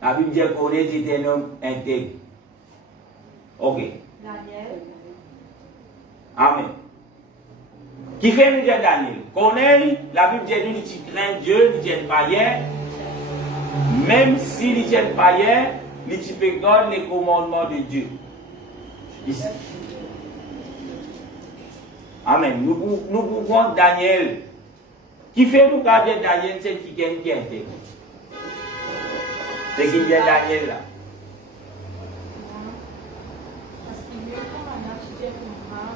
La Bible dit qu'on est un homme intègre. Ok. Daniel. Amen. Qui fait nous dire Daniel? Qu'on est, la Bible dit qu'il craint Dieu, il tient païen. Même s'il tient païen, il peut garder les commandements de Dieu. Ici. Amen. Nous pouvons Daniel. Qui fait nous garder Daniel, c'est qui est intègre. C'est qui vient Daniel là. Parce qu'il y a comme un architecte comprend,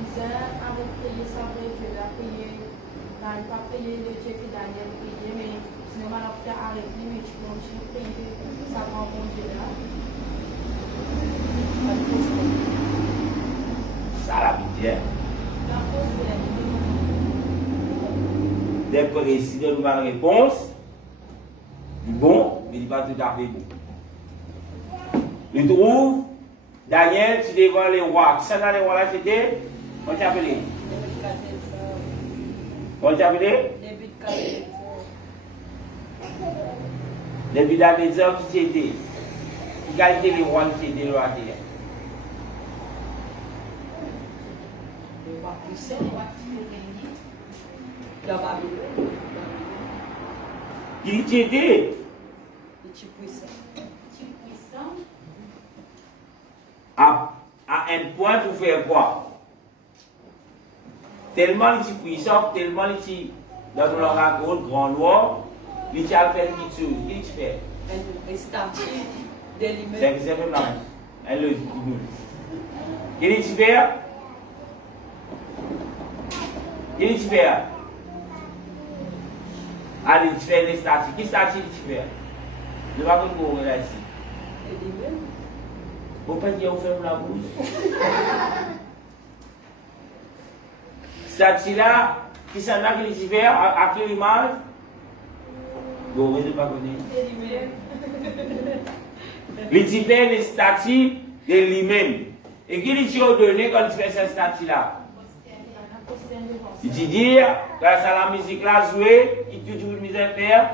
ils avaient payé ça vrai que la payé, là il pas payé le Dieu que Daniel payé, mais sinon on va faire arrêter, mais tu continues de payer, ça prend bon Dieu là. Ça la Bible dit. La fausse c'est Dès qu'on décide de nous avoir une réponse, bon, mais il n'est pas tout à fait bon. Il trouve, Daniel, tu devant les rois. Qui sont dans les rois là, c'était? Comment tu appelles? Comment tu appelles? Nebuchadnezzar qui c'était? Qui a été les rois qui étaient le roi de terre? Le roi puissant. La Babylone. Qui était? Le petit puissant. À un point pour faire quoi? Tellement il est puissant, tellement il est dans le grand loi, il a fait quelque chose. Qu'est-ce qu'il fait? Un statut de lui-même. C'est exactement là. Elle le dit. Qu'est-ce qu'il fait? Qu'est-ce qu'il fait? Allez, tu fais des statues. Quel statut tu fais? Je ne vais pas vous mourir là ici. De lui-même. Vous ne pouvez pas dire vous fermez la bouche. Statue là, qui s'en a qui fait à quelle image? Bon, je ne sais pas connaître. de lui-même. Il fait les statues de lui-même. Et qui lui a donné quand il fait cette statue là? Il dit, grâce à la musique là jouée, il dit toujours une misère faire.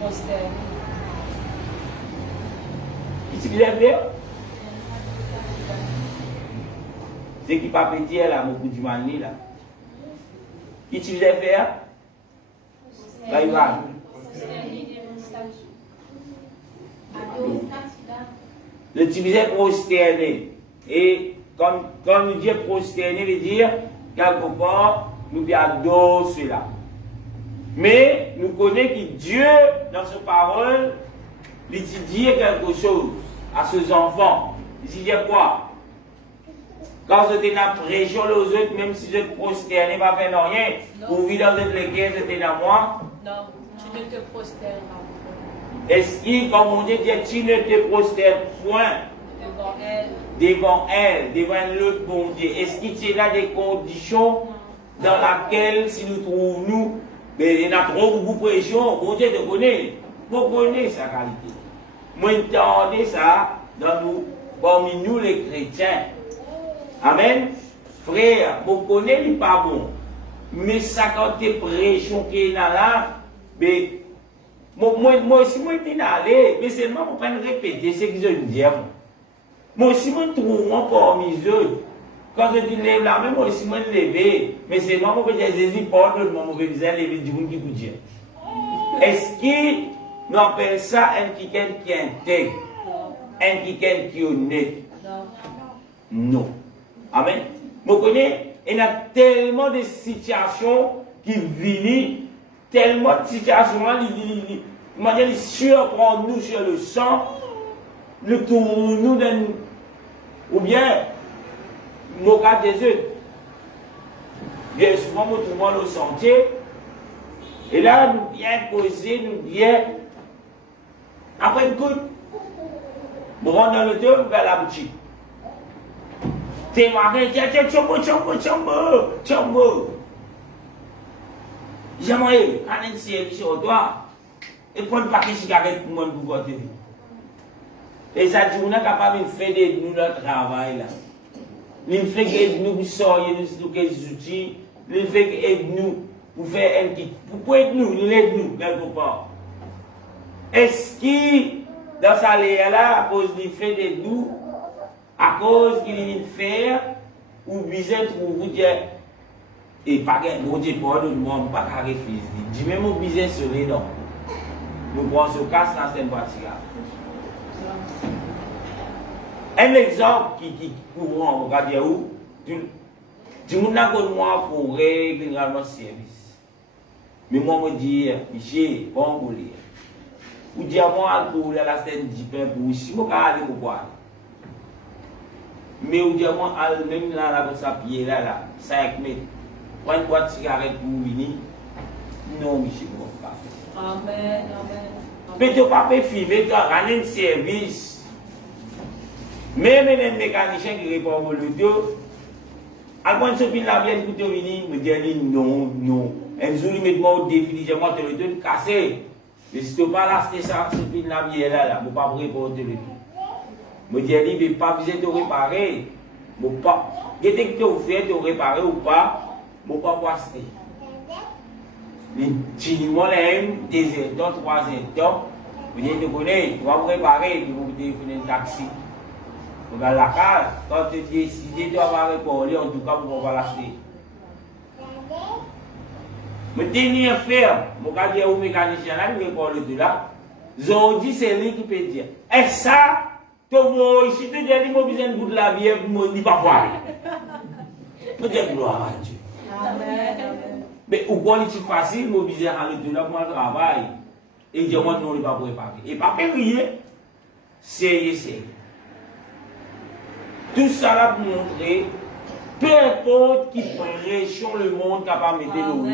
Postère. Qu'est-ce qu'il a fait? C'est qui pas petit là, mon coup du mani là. Qu'est-ce qu'il a fait? Là, il va. Le tibisait prosterné. Et quand nous disons prosterné, veut dire quelque part, nous adorons cela. Mais nous connaissons que Dieu, dans sa parole, il dit quelque chose à ses enfants. Il dit quoi? Quand vous êtes dans la pression aux autres, même si vous êtes prosterné, pas faire rien, vous vivez dans une guerre, vous êtes dans moi. Non, tu ne te prosternes pas. Est-ce que, comme on dit, tu ne te prosternes point devant elle, devant l'autre bon Dieu? Est-ce qu'il y a des conditions dans lesquelles, si nous trouvons, nous, mais il y a trop beaucoup de pression, bon Dieu te connaît, vous connaissez sa qualité. Moi, j'entendais ça, parmi nous les chrétiens. Amen. Frère, vous connaissez pas bon. Mais ça quand tu prêches, qui est là, mais moi aussi, moi, je suis allé, mais seulement pour pas répéter ce que je dis. Moi aussi, je trouve parmi eux. Quand je dis lève la main, moi aussi, je lever. Mais c'est moi qui dis Jésus, pardonne-moi, je vais lever du monde qui vous dit. Est-ce qu'on appelle ça un quelqu'un qui est intègre? Un quelqu'un qui est honnête? Non. Amen. Vous connaissez, il y a tellement de situations qui viennent, tellement de situations, ils surprennent nous sur le sang, nous tournons nous dans, ou bien, nos cas des yeux. Bien souvent, nous trouvons le sentier, et là, nous viens causer, nous viens, après une goutte, nous rentrons dans le deux, nous vers la boutique. T'es marqué, tiens, tchombo. J'aimerais, quand un service au doigt, et prendre un paquet de cigarettes pour moi pour voter. Et ça dit, on est capable de faire de nous notre travail là. Il fait que nous sortir de quelques outils, il fait que nous pour faire un kit. Pourquoi nous, il aide nous quelque part. Est-ce qu'il, dans sa léa là, à cause du fait de nous, à cause qu'il est faire, ou bien trouver dire, et pas que bon Dieu pardonne-moi, pas qu'à réfléchir. Dis même au business sur les noms. Nous prenons ce cas dans cette partie là. Un exemple qui courant, on va dire où, du monde n'a pas moi pour régler le service. Mais moi, je dis, Michel, bon, vous lire. Ou dire, moi, pour la scène du pain pour ici, je vais aller pour boire. Mais ou dire, moi, même là, comme ça, pied là, 5 mètres, prendre une boîte de cigarette pour venir. Non, Michel, je ne vais pas faire ça. Amen. Mais tu ne peux pas filmer, tu as ramené un service. Même les mécaniciens qui répondent au loto, avant de se finir la bière, pour te venir, me dire non. Un jour, ils mettent moi au défi, ils disent moi, tu le donnes cassé. Mais si tu ne peux pas l'acheter ça, se finir la bière là, je ne peux pas répondre au loto. Me dire, il ne peut pas besoin de réparer. Je ne peux pas. Dès que tu as fait de réparer ou pas, je ne peux pas acheter. Mais si tu as 2 ans, 3 ans, vous te connaissez, tu vas préparer, tu vas définir un taxi. Regarde la carte, quand tu décides, tu vas répondre, en tout cas, vous ne pouvez pas l'acheter. Mais dernier frère, je vais dire au mécanicien, il répond de là. Ils dit, c'est lui qui peut dire. Et ça, tu vas ici, tu dis, il m'a besoin de bout de la bière pour me dire pas voir. Je dis, gloire à Dieu. Amen. Mais au point c'est facile, je disais à l'autre là pour le travail. Et je dis, moi, non, il ne va pas préparer. Et pas rien. C'est. Tout ça là pour montrer, peu importe qui prêchons le monde capable de mettre nous,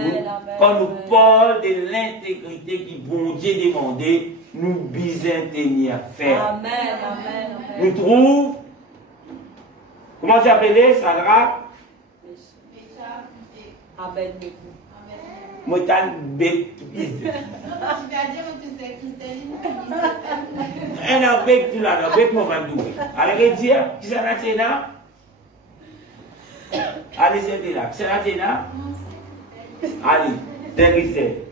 quand nous parlons de l'intégrité qui bon Dieu demandé, nous bisons tenir faire. Amen. Nous trouvons, comment tu appelles ça, Sadrak? Amen. Moi, tu as un bec. Un bec, tu l'as, un bec, mon bandou. Allez, dire, qui s'en a tenu là? Allez, c'est là. Qui s'en a tenu là? Allez, c'est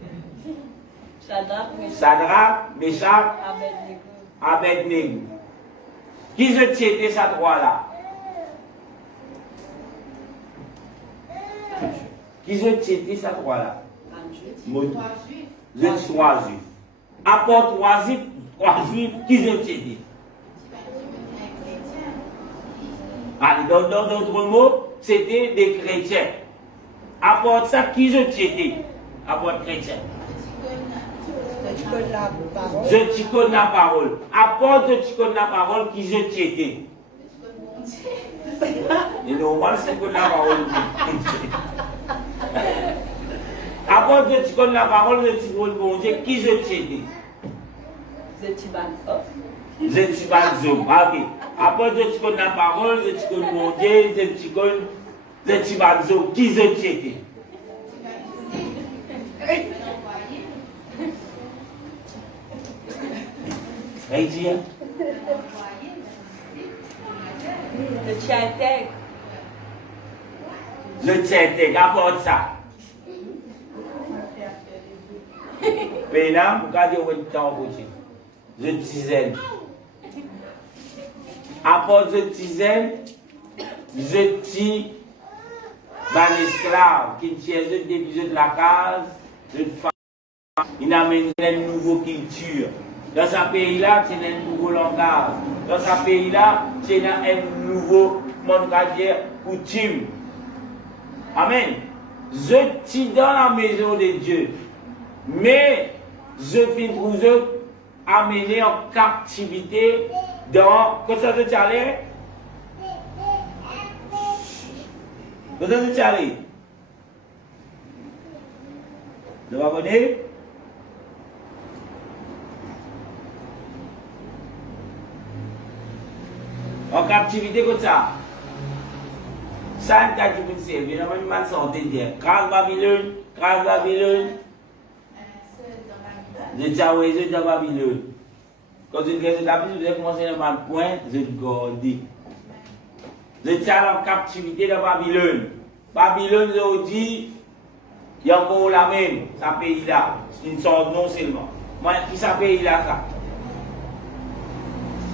Sadrak, Meshach, Abednego. Qui se tient ça droit là? Qui se tient ça droit là? Je suis 3 juifs. Apporte 3 juifs, qui se tient? Allez, dans d'autres mots, c'était des chrétiens. Apporte ça, qui se tient? Apporte chrétien. Je te connais la parole. Apporte je te connais la parole qui je t'ai. Et normal, c'est que la parole. Apporte je te connais la parole, je te connais mon Dieu qui je t'ai. Je suis pas zoom. Ok. Apporte je te connais la parole, je te connais mon Dieu, je suis pas zoom. Qui je t'ai. Je tiens intègre. Je tiens intègre, apporte ça. Maintenant, regardez où est le temps côté. Je tisane. Apporte je tisane, je tire un esclave qui tient depuis de la case, je femme. Il amène une nouvelle culture. Dans ce pays-là, c'est un nouveau langage. Dans ce pays-là, c'est un nouveau monde coutume. Amen. Je suis dans la maison de Dieu. Mais je finis pour eux amener en captivité dans. Qu'est-ce que tu allais? Qu'est-ce que tu allais? Vous m'abonnez? En captivité comme ça. Ça, il y a du monde qui bien avant de santé dire. Grâce Babylone, grâce Babylone. Je tiens dans Babylone. Quand je regarde la Bible, je commence à mal point, je garde. Je tiens en captivité dans Babylone. Babylone, je dis, il y a encore la même, ça pays-là. C'est une sorte non seulement. Moi, qui ça pays-là, ça?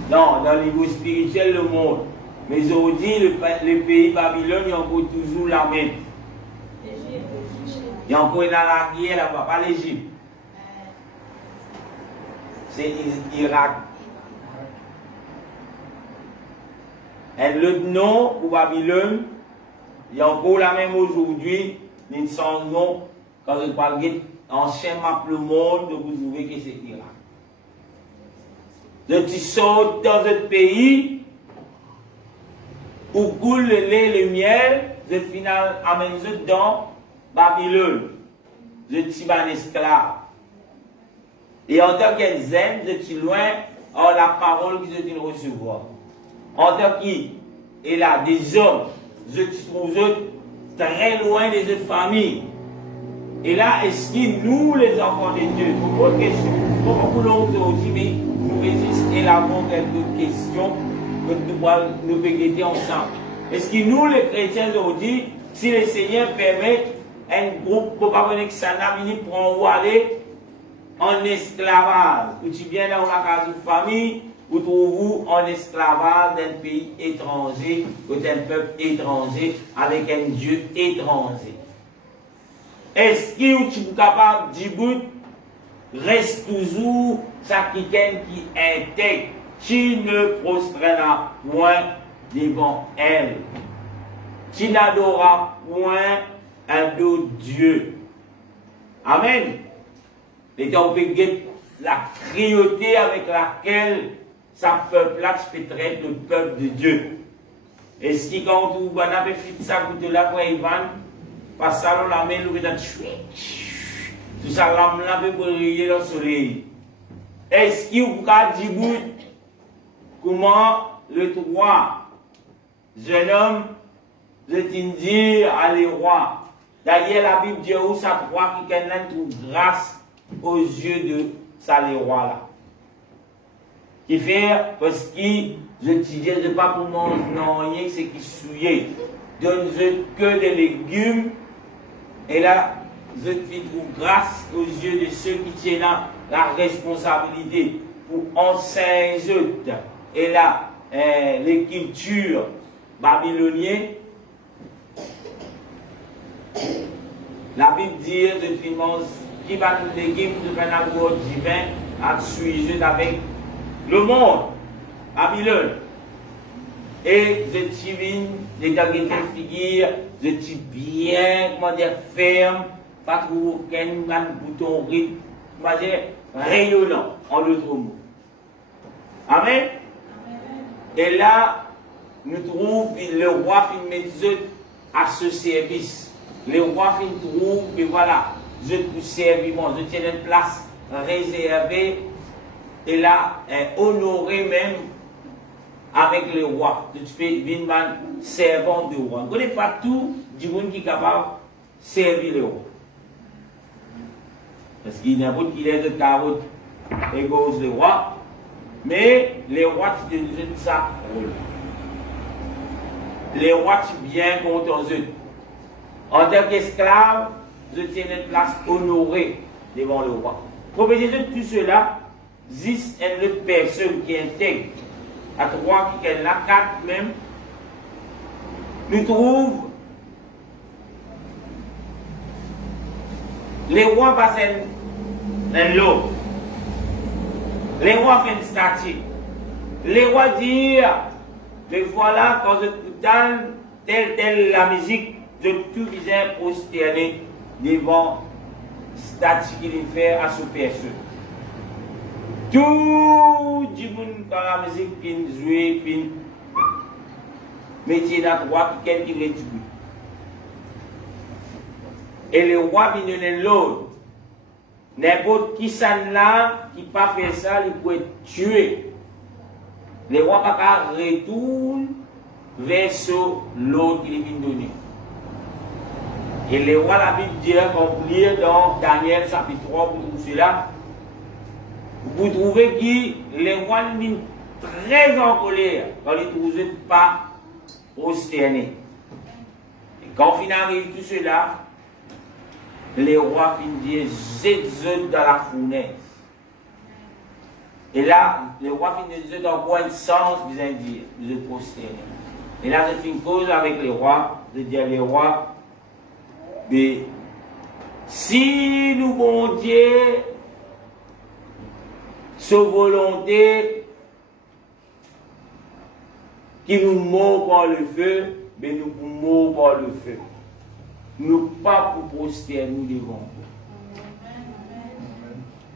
Non, dans le niveau spirituel, le monde. Mais aujourd'hui, le pays Babylone, il y a encore toujours la même. Il y a encore la guerre là-bas, pas l'Égypte. C'est Irak. Et le nom pour Babylone, il y a encore la même aujourd'hui, mais sans nom, quand je parle d'ancien map le monde, vous trouvez que c'est Irak. Je suis sorti dans ce pays, où coule le lait et le miel, je final amène dans Babylone. Je suis un esclave. Et en tant que zen, je suis loin en la parole que je viens recevoir. En tant qu'il a des hommes, je trouve très loin des autres familles. Et là, est-ce que nous, les enfants de Dieu, pour votre question, beaucoup l'ont dit, mais nous résistons élaborer quelques questions que nous pouvons guetter ensemble. Est-ce que nous, les chrétiens, aujourd'hui, si le Seigneur permet, un groupe, pour pas venir que ça n'a fini pour aller en esclavage, ou tu viens dans la case de famille, ou trouvez-vous en esclavage d'un pays étranger, ou d'un peuple étranger, avec un Dieu étranger. Est-ce que tu es capable de dire, reste toujours ça quelqu'un qui intègre, qui ne prostrera point devant elle, qui n'adora point un autre Dieu. Amen. Et donc, on peut la cruauté avec laquelle ça peuple-là peut traiter le peuple de Dieu. Est-ce que quand on a fait ça, vous la voyez, Ivan, parce que la main, nous va tout ça, l'âme-là peut briller dans le soleil. Est-ce que vous pouvez dire comment le roi, jeune homme, je t'ai à les rois. D'ailleurs, la Bible dit où ça croit qu'il y a une grâce aux yeux de ça, les rois là. Qui fait, parce que je te dis, je ne sais pas comment non, rien, c'est qui souillait. Donne-je que des légumes. Et là, je te fais grâce aux yeux de ceux qui tiennent la responsabilité pour enseigner. Et là, les cultures babyloniennes. La Bible dit, je te finance, qui va nous légumes de un divin à suivre avec le monde, Babylone. Et je suis des figure, je suis bien, comment dire, ferme, pas trop aucun bouton rythme, comment dire, rayonnant, en d'autres mots. Amen. Et là, nous trouvons le roi finit à ce service. Le roi finit trouve, et voilà, je vous servis, je tiens une place réservée. Et là, honoré même avec le roi. Tu fais une servant du roi. On ne connaît pas tout du monde qui est capable de servir le roi. Parce qu'il n'y a pas qui est de carotte et gauche le roi. Mais les rois, tu te dis ça. les rois sont bien contre eux. En tant qu'esclave, je tiens une place honorée devant le roi. Prophétie de tout cela, 10 et une personne qui intègre, à 3 qui est là, 4 même, nous trouvons les rois passent un lot. Les rois font une statue. Les rois disent, mais voilà, quand je écoute telle la musique, je tout visage prosterné devant statue qu'il fait à ce personne. Tout le monde quand la musique qui joue, qui mettait dans roi qui réduit. Et le roi vient de l'autre. N'importe qui s'en là, qui pas fait ça, il peut être tué. Le roi pas retourne vers l'autre qu'il vient de donner. Et le roi, la Bible dit, qu'on lit dans Daniel chapitre 3 pour tout cela, vous trouvez que les rois sont très en colère quand ils ne trouvent pas prosternés. Et quand on arrive tout cela, les rois finissent zézeux dans la fournaise. Et là, les rois finissent dans quoi sens bien dire, de prosterner. Et là, je fais une cause avec les rois, je dis à les rois, mais si nous, bon Dieu, sa volonté qui nous mord par le feu, mais nous mourons par le feu. Nous pas pour prosterner nous devant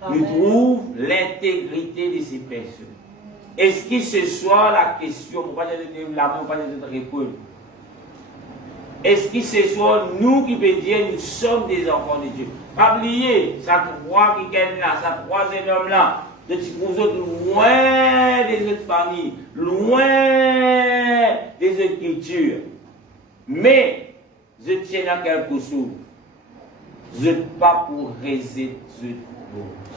vous. Nous trouvons l'intégrité de ces personnes. Est-ce que ce soit la question, pourquoi je l'amour, pas de répondre? Est-ce que ce soit nous qui peut dire nous sommes des enfants de Dieu? Pas oublier, ça trois qui gagnent là, ça troisième homme là, de vous autres loin des autres familles, loin des autres cultures. Mais je tiens à quelque chose. Je ne suis pas pour résister.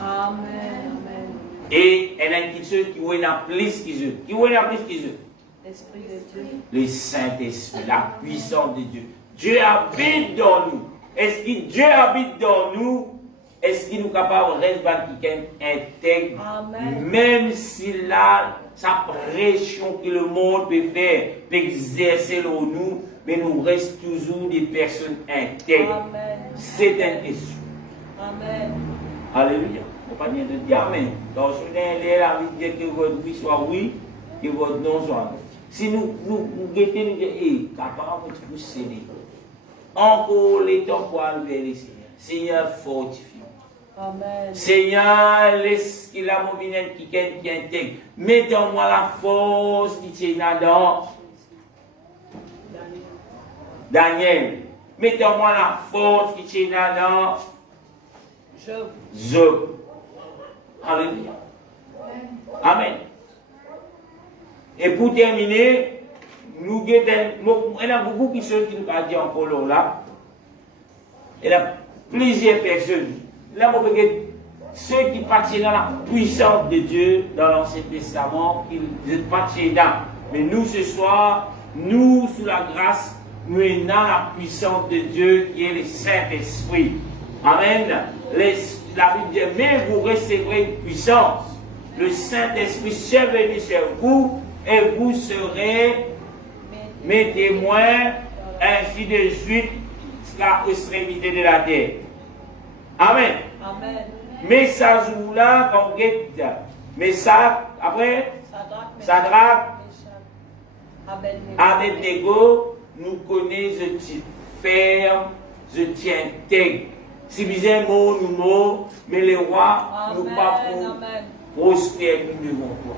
Amen. Amen. Et elle a une chose qui est en plus qu'ils eux. Qui est en plus qu'ils eux? L'Esprit de Dieu. Le Saint-Esprit, la puissance de Dieu. Dieu habite dans nous. Est-ce que Dieu habite dans nous? Est-ce qu'il nous est capable de rester quelqu'un intègre? Amen. Même si là, sa pression que le monde peut faire, peut exercer sur nous, mais nous restons toujours des personnes intègres. Amen. C'est une question. Amen. Alléluia. On ne peut pas dire de dire Amen. Donc, je vais la vie de dire que votre oui soit oui, que votre non soit non. Si nous guettons, nous disons, capable de vous céder. Encore les temps pour aller les Seigneur. Seigneur, fortifie. Amen. Seigneur, laisse qu'il a mon bien qui intègre. Mettez-moi la force qui tient là-dedans. Daniel. Mettez-moi la force qui tient là-dedans. Job. Alléluia. Amen. Et pour terminer, nous guettons, il y a beaucoup de personnes qui nous ont dit encore là. Il y a plusieurs personnes. Là, ceux qui partent dans la puissance de Dieu dans l'Ancien Testament, ils partent dedans. Mais nous, ce soir, nous, sous la grâce, nous sommes dans la puissance de Dieu qui est le Saint-Esprit. Amen. La Bible dit, mais vous recevrez une puissance. Le Saint-Esprit sera venu sur vous et vous serez mes témoins, ainsi de suite, jusqu'à l'extrémité de la terre. Amen. Amen. Mais ça joue-là, qu'on guette. Mais ça, après, Sadrach, Abednego, nous connaissons, je tiens ferme, je tiens intègre. Si bien mot, nous mot, mais les rois, nous pas pour prospérer devant toi.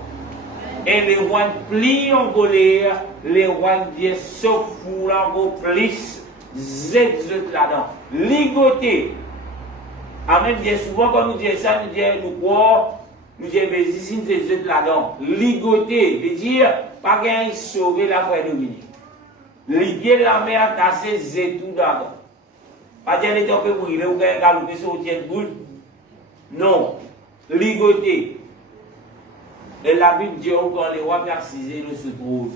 Et les rois plient en colère, les rois disent, sauf vous là, vos plus, zet là-dedans. Ligoté. Amen. Bien souvent, quand nous disons ça, nous disons, nous croyons, nous disons, mais ici, nous sommes là-dedans. Ligoté, veut dire, pas qu'un sauver la frère de Dominique. Liguer la mer, tasser, zet tout là-dedans. Pas dire, les gens peuvent brûler ou qu'un galoper sur le tien de boule. Non. Ligoté. Et la Bible dit, quand les rois persisés, le se trouvent.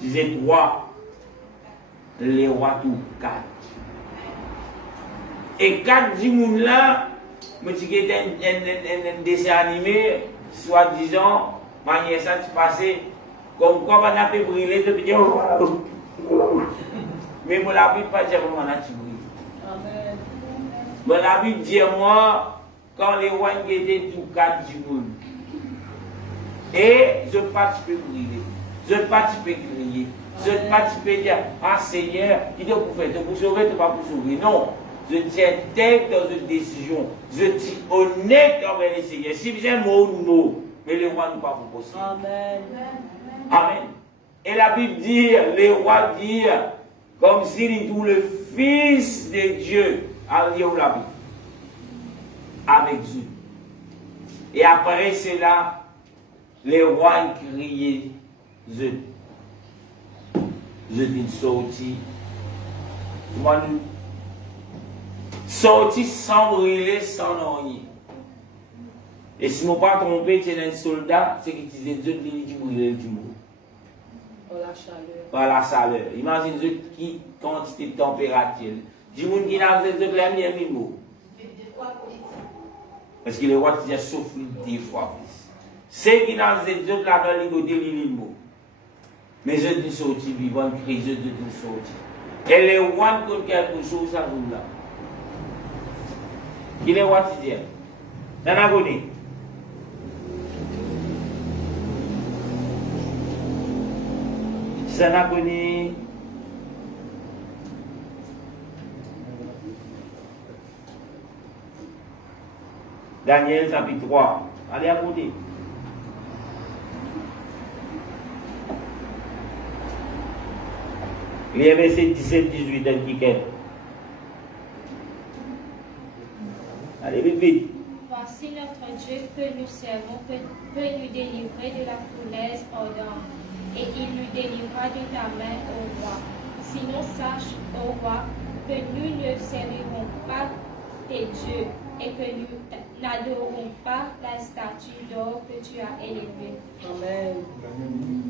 Disait 3. les rois tout quatre. Et quatre du monde là, je dis que c'est un dessin animé, soi-disant, manière ça se passer, comme quoi on a pu brûler depuis dire, mais moi la Bible pas dire comment on a pu brûler. Amen. Mais la Bible dit moi, quand les rois étaient tout quatre du monde, et je participe brûler, je participe crier, je participe dire, ah Seigneur, il est pour faire, tu pour sauver, tu pas pour sauver. Non, je tiens tête dans une décision, je suis honnête envers les Seigneurs. Si j'ai un mot ou mot, mais les rois n'ont pas pour possible. Amen. Amen. Et la Bible dit, les rois disent, comme s'il tout le Fils de Dieu, à lire la Bible, avec Dieu. Et après cela, les rois criaient, je dis sorti. Moi, nous, sorti sans brûler, sans rien. Et si je ne me pas trompé, c'est un soldat, c'est qui disait Dieu qui brûlait du monde. Par la chaleur. Par la chaleur. Imagine Dieu qui quantité de température. Du monde qui n'a pas de l'air, il y a un mot. Parce que le roi qui a soufflé 10 fois plus. C'est qui n'a pas de la dans les côtés, les mots. Mais je dis sorti, vivant, crie, je dis sorti. Et les rois qui ont quelque chose à vous là. Qui les rois qui disent? T'en as connu? Ça n'a connu. Daniel chapitre 3. Allez à côté. Les versets 17-18 dans le Kiket. Allez, vite, vite. Voici notre Dieu que nous servons, peut nous délivrer de la fournaise ardente, et il nous délivrera de ta main, ô roi. Sinon, sache, ô roi, que nous ne servirons pas tes dieux, et que nous n'adorons pas la statue d'or que tu as élevée. Amen.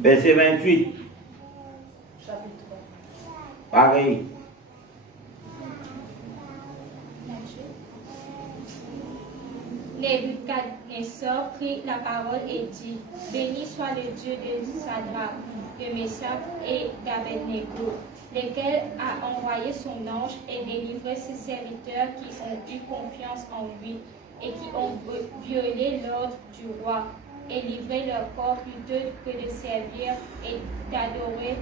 Verset 28. Chapitre 3. Pareil. Nebuchadnezzar prit la parole et dit, béni soit le Dieu de Sadrach, de Meshach et d'Abednego, lequel a envoyé son ange et délivré ses serviteurs qui ont eu confiance en lui et qui ont violé l'ordre du roi et livré leur corps plutôt que de servir et d'adorer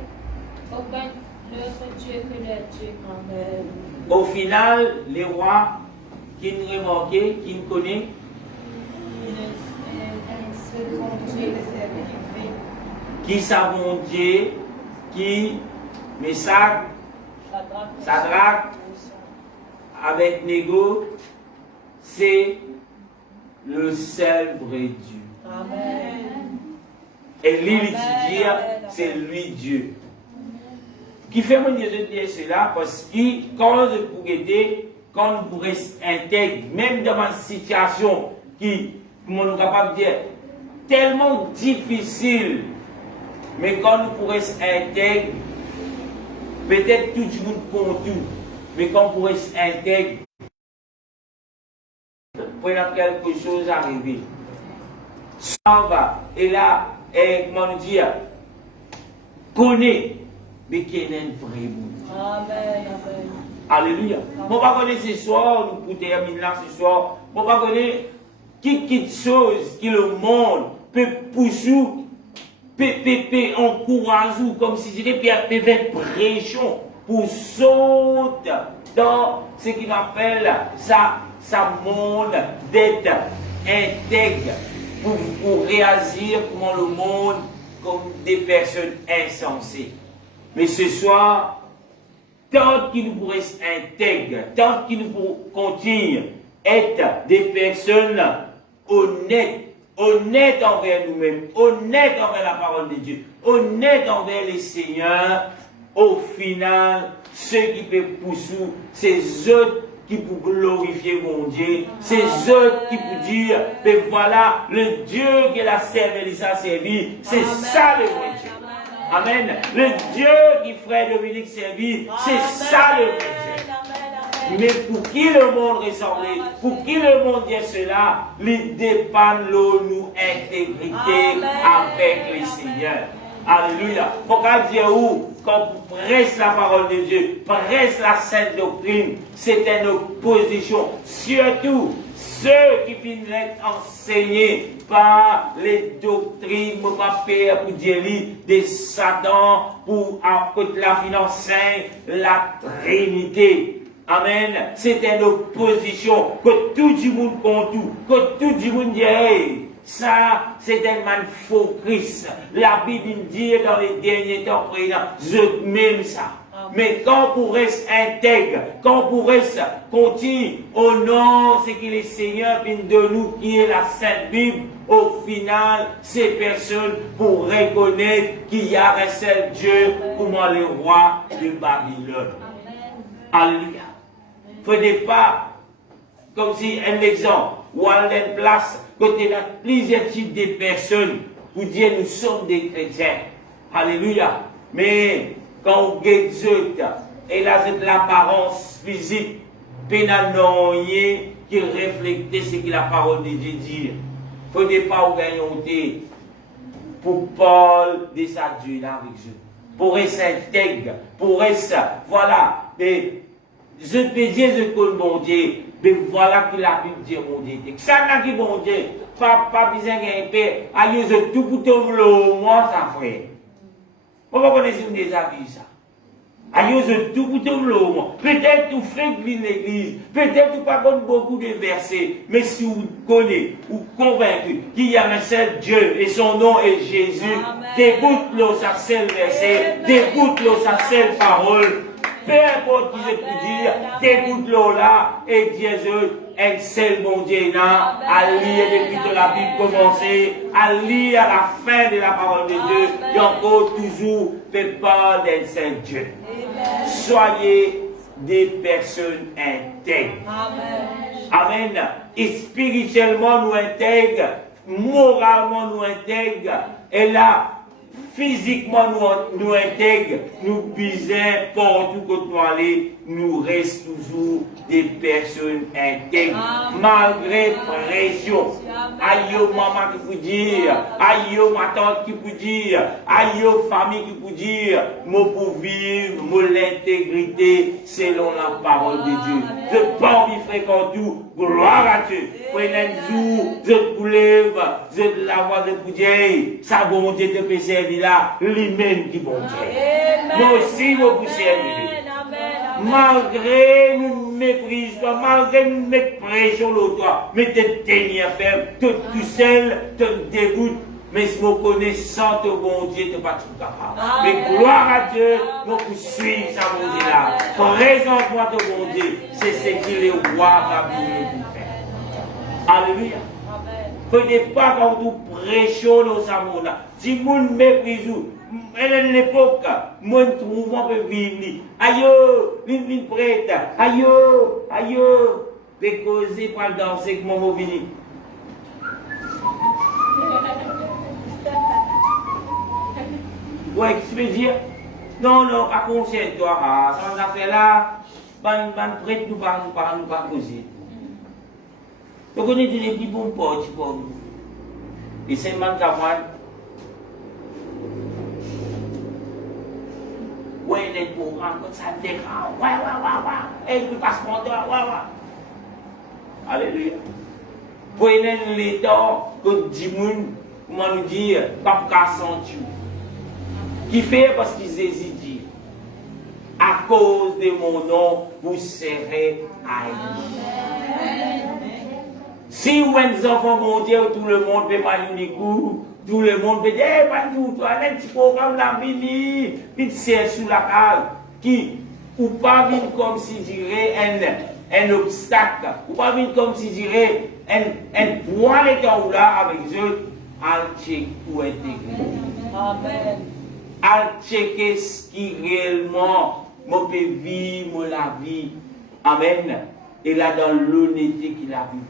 aucun autre Dieu que leur Dieu. Amen. Au final, les rois qui nous remarquent, qui nous connaissent, qui savent Dieu, qui Meshach, Sadrach, Abednego, c'est le seul vrai Dieu. Amen. Et lui, dit c'est lui Dieu. Qui fait mon Dieu de dire cela parce que quand vous pourrez quand nous pourrez intégrer, même dans une situation qui, comme on est capable de dire, tellement difficile, mais quand nous pourrons intégrer, peut-être tout le monde pour tout, mais quand on pourrait intégrer, pour quelque chose arriver. Ça va, et là, comment dire, connaît, mais qu'il y a un vrai monde. Amen. Amen. Alléluia. On va connaître ce soir, nous pour terminer là ce soir, on va connaître quelque chose que le monde peut pousser, peut encourager, comme si c'était peut faire pression pour sauter dans ce qu'on appelle sa monde d'être intègre, pour réagir comme le monde, comme des personnes insensées. Mais ce soir, tant qu'il nous pourrait intègre, tant qu'il nous pourrait continuer être des personnes honnêtes envers nous-mêmes, honnêtes envers la parole de Dieu, honnêtes envers les seigneurs, au final, ceux qui peuvent pousser, c'est eux qui pour glorifier mon Dieu, c'est eux qui pour dire, mais voilà, le Dieu qui a servi, il a servi, c'est ça le vrai Dieu. Amen. Le Dieu qui frère Dominique servit, c'est ça le vrai Dieu. Mais pour qui le monde ressemblait, pour qui le monde dit cela, il dépend de nous intégrité avec le Seigneur. Alléluia. Pourquoi dire où, quand vous prêchez la parole de Dieu, prêchez la sainte doctrine, c'est une opposition. Surtout, ceux qui viennent être enseignés par les doctrines, mon père, pour dire de Satan, pour la finance sainte, la Trinité. Amen. C'est une opposition que tout le monde compte tout, que tout le monde dit, hey, ça, c'est un man faux Christ. La Bible dit dans les derniers temps présents, je même ça. Mais quand vous restez intègre, quand vous restez continue, honore ce que le Seigneur vient de nous, qui est la Sainte Bible, au final, ces personnes pour reconnaître qu'il y a un seul Dieu, comme le roi de Babylone. Alléluia. Prenez pas, comme si un exemple, ou à une place, côté là, plusieurs types de personnes, pour dire nous sommes des chrétiens. Alléluia. Mais, quand vous êtes et là, c'est l'apparence physique, pénanoïe, qui reflète ce que la parole de Dieu dit. Prenez pas vous gagner pour Paul de sa Dieu là avec Dieu. Pour être intègre, pour être, voilà, et je peux dire, je connais mon Dieu, mais voilà que la Bible dit mon Dieu. Ça n'a qui bon Dieu, pas besoin de paix, aïe, je tout pour tout le moi, ça frère. Pourquoi vous connaissez des avis ça? Aïe, je tout pour tout le moi. Peut-être que vous fréquentez l'église, peut-être que vous pas beaucoup de versets, mais si vous connaissez, vous convaincu qu'il y a un seul Dieu et son nom est Jésus, dégoûte-le sa seule verset, dégoûte-le sa seule parole. Peu importe qui je peux dire, dégoûte-le là et Dieu, un seul bon Dieu là, à lire depuis que la Bible commençait, à lire à la fin de la parole de Dieu, et encore toujours fait part d'un seul Dieu. Soyez des personnes intègres. Amen. Et spirituellement nous intègres, moralement nous intègres, et là, physiquement nous intègre, nous bisons partout que nous allons, nous restons toujours des personnes intègres, malgré pression. Aïe, maman qui peut dire, aïe, ma tante qui peut dire, aïe, famille qui peut dire, moi pour vivre, moi l'intégrité selon la parole de Dieu. Je n'ai pas envie de fréquenter tout, gloire à Dieu. Prenez un jour, je te lève, je te la voix de Dieu, ça bon Dieu te fait servir là, lui-même qui bon Dieu. Moi aussi, moi vous servir. Malgré nous méprisons, malgré nous méprisons l'autre, mais te tenir ferme, tout seul, te dégoûte. Mais si vous connaissez ton bon Dieu, tu n'es pas tout capable. Mais gloire à Dieu, nous poursuivons ça, mon Dieu là. Présente-moi ton bon Dieu. C'est ce qu'il est roi Babylone pour faire. Alléluia. Prenez pas quand vous prêchez nos amours là. Si vous méprisez, à l'époque, moi, je peux vivre. Aïe, vine prête. Aïe, aïe, les causer pour le danser avec mon mobile. Ouais, qu'est-ce que tu veux dire? Non, non, pas conscient, toi. Ah, ça, on a fait là. Ban prête, nous pas causer. Donc, on est des petits bons potes pour nous. Et c'est man camarade. Ouais, les programmes, comme ça, décran. Ouais. Et puis, passe-moi, ouais. Alléluia. Prenez les temps que Dimoun, comment nous dire, pas pour sentir. Qui fait parce qu'ils hésitent. À cause de mon nom, vous serez haïs. Si vous êtes des enfants mondiaux, tout le monde peut pas du coup, tout le monde peut dire, eh, pas tout, toi, un petit programme la vie, puis c'est sous la case, qui, ou pas vivre comme si dirait un obstacle, ou pas vivre comme si dirait un point d'état là avec eux, al check ou intégrer. Amen. Al checker ce qui réellement, mon peut vivre la vie. Amen. Et là, dans l'honnêteté qu'il a dit.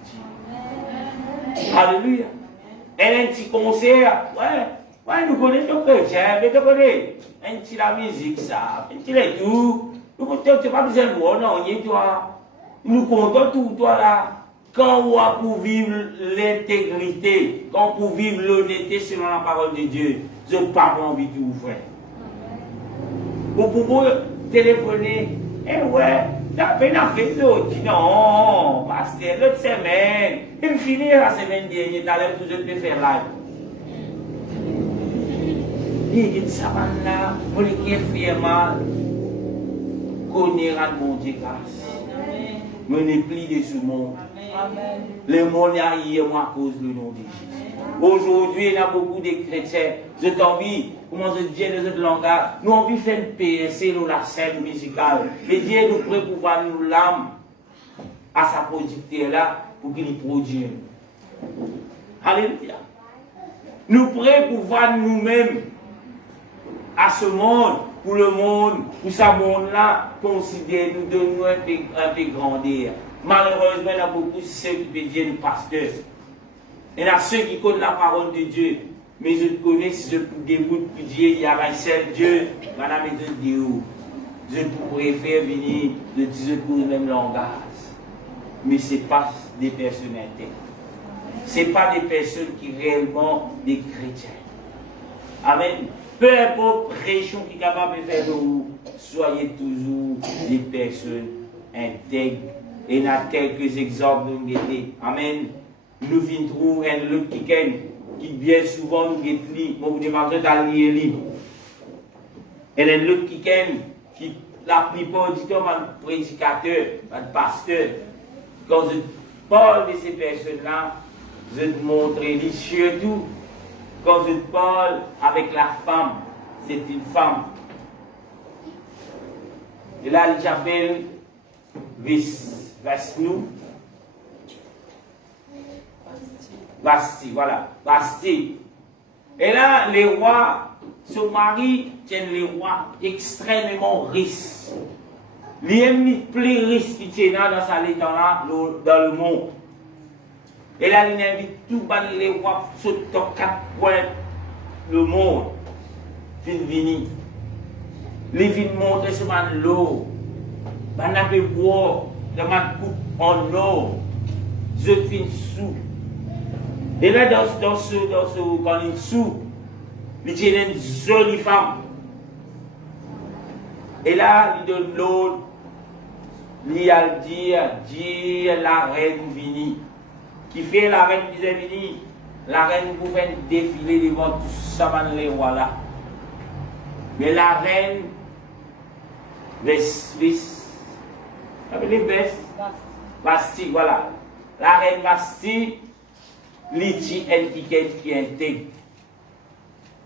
Alléluia. Elle a un petit concert, ouais. Ouais, nous connaissons les chrétiens, mais tu connais, un petit la musique, ça, un petit les tout. Nous comptons, tu n'as pas besoin de moi, non, y toi. Nous comptons tout, toi là. Quand on va pour vivre l'intégrité, quand on pour vivre l'honnêteté selon la parole de Dieu, je n'ai pas envie de vous faire. Vous pouvez téléphoner, eh ouais, t'as peine à faire l'autre. Non, parce que l'autre semaine, il me finit la semaine dernière, t'as l'air tout de suite faire live. Il dit, ça va là, pour les qui est fièrement, connaître mon Dieu grâce. Me n'est plus de ce monde. Amen. Le monde a hier, moi, à cause du nom de Jésus. Aujourd'hui, il y a beaucoup de chrétiens. Je t'envie, comment je dis dans notre langage, nous avons envie de faire une PSC dans la scène musicale. Mais Dieu nous prête pour voir nous l'âme à sa producteur là pour qu'il y produise. Alléluia. Nous prêts pour voir nous-mêmes à ce monde, pour le monde, pour ce monde-là, considère, nous donnons un peu grandir. Malheureusement, il y a beaucoup de ceux qui deviennent des pasteurs. Il y a ceux qui connaissent la parole de Dieu. Mais je connais si je dégoûte pour Dieu, il y a un seul Dieu, madame et Dieu. Je préfère venir, je dis le même langage. Mais ce n'est pas des personnes intègres. Ce n'est pas des personnes qui réellement des chrétiens. Amen. Peu importe prêchons qui est capable de faire de vous, soyez toujours des personnes intègres. Et il y a quelques exemples de nous. Amen. Nous viendrons un autre qui bien souvent nous guette. Moi, vous demandez d'aller lire. Et un autre qui, la plupart du temps, un prédicateur, un pasteur, quand je parle de ces personnes-là, je te montre, surtout, quand je parle avec la femme, c'est une femme. Et là, il s'appelle Vesnou. Vasti, voilà. Vasti. Et là, les rois, son mari, tient les rois extrêmement riches. Il y a plus riches qui tiennent dans sa létang là, dans le monde. Et là, il invite tout les rois sur quatre coins le monde. Il vient. Il vient montrer ce man l'eau. Il a pu boire de ma coupe en eau. Je finis sous. Et là, dans ce quand il est sous, il tient une jolie femme. Et là, il donne l'eau. Il a dit la reine vini. Qui fait la reine qui est venue, la reine pouvait défiler devant tout ça, les rois là. Mais la reine, Bastille, voilà. La reine Bastille, Lydie, elle qui intègre.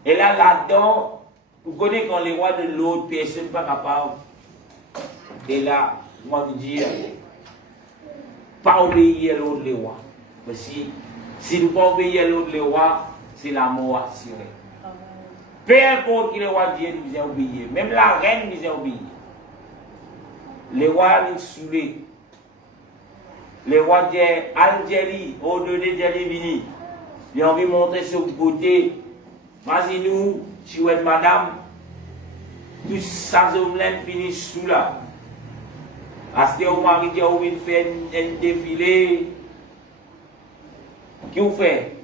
Et là, là-dedans, vous connaissez quand les rois de l'autre, personne n'est pas capable. Et là, moi, je dis, pas obéir à l'autre les rois. Si nous ne pouvons pas obéir à l'autre les rois, c'est la mort assurée. Peu importe qui les rois Dieu nous a obéi. Même la reine nous a obéi. Les rois nous saoulés. Les rois d'Algérie, au-delà d'Algérie, ils ont envie de montrer ce côté. Mais nous, si vous êtes madame, tout ça, vous finit sous là. Parce que au mari qui a envie de faire un défilé, qui vous fait?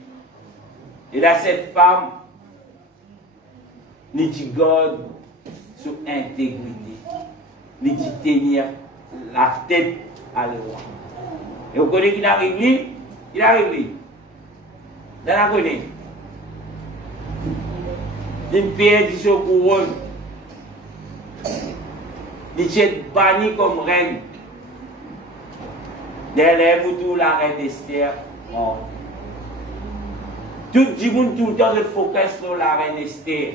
Et là, cette femme, nous garde sur intégrité. Nous tenir la tête à l'eau. Et vous connaissez qu'il arrive lui? Il arrive lui. Vous la connaissez? Il perd du son couronne. Il est banni comme reine. Derrière vous, la reine Esther. Oh. Tout le monde, tout le temps, se focus sur la reine Esther.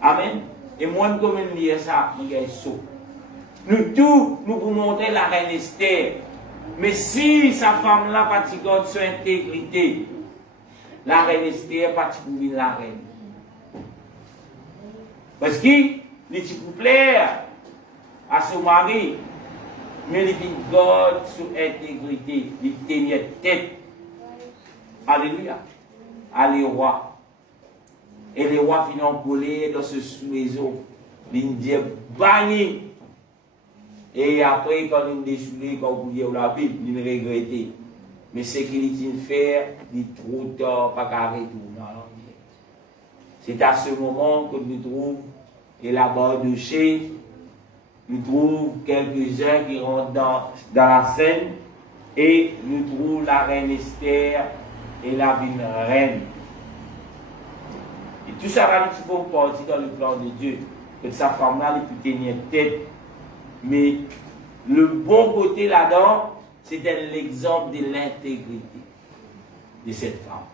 Amen. Et moi, comme je dis ça, je suis saut. Nous tous, nous pouvons montrer la reine Esther. Mais si sa femme-là garde son intégrité, la reine Esther pas pour la reine. Parce qu'il peut plaire à son mari, mais il garde son intégrité, il tient tête. Alléluia. Allez, roi. Et les rois finissent collés dans ce sous-maison. Ils disent banni. Et après, quand ils déchoulent, quand vous lisez la Bible, ils regrettent. Mais ce qu'ils fait, il est trop tard, pas carré tout. C'est à ce moment que nous trouvons et la barre de chez, nous trouvons quelques-uns qui rentrent dans la scène et nous trouvons la reine Esther et la reine. Et tout ça va nous faire partie dans le plan de Dieu. Que sa femme-là, elle peut tenir tête. Mais le bon côté là-dedans, c'était l'exemple de l'intégrité de cette femme.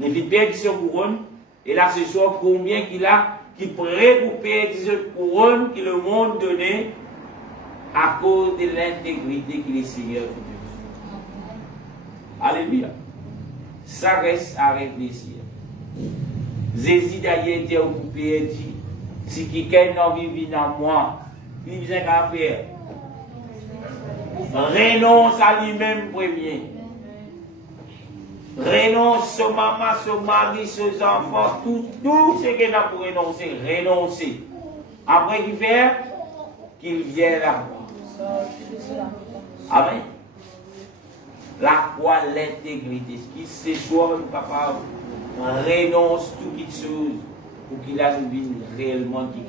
Les filles perdent son couronne, et là ce soir, combien qu'il a, qui prêt pour perdre cette couronne que le monde donnait à cause de l'intégrité qu'il est Seigneur pour Dieu. Alléluia. Ça reste à réfléchir. Jésus d'ailleurs dit au père dit, si quelqu'un n'a envie dans moi, il vient qu'à faire. Renonce à lui-même premier. Renonce à maman, à mari, aux enfants, tout ce qu'il a pour renoncer, renoncer. Après qu'il fait, qu'il vienne à moi. Amen. La foi, l'intégrité. Ce qui se soit papa renonce toute chose pour qu'il a une vie réellement qui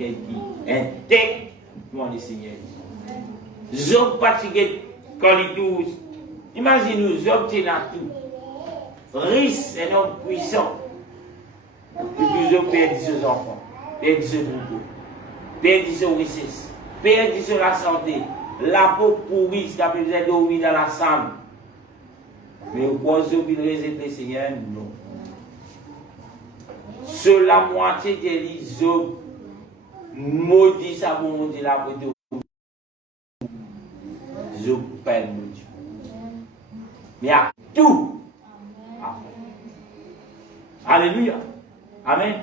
intègre devant le Seigneur. Job fatigué quand il douce. Imaginez-nous, Job tient à tout. Riche, un homme puissant. Et puis Job perdit ses enfants, perdit ses troupeaux, perdit ses richesses, perdit la santé, la peau pourrie, qui a besoin de dormir dans la salle. Mais au point Job, il résiste le Seigneur, non. Sur la moitié de l'île, Job maudit sa bonté, la beauté. Job perd le Dieu. Mais à tout. Alléluia. Amen.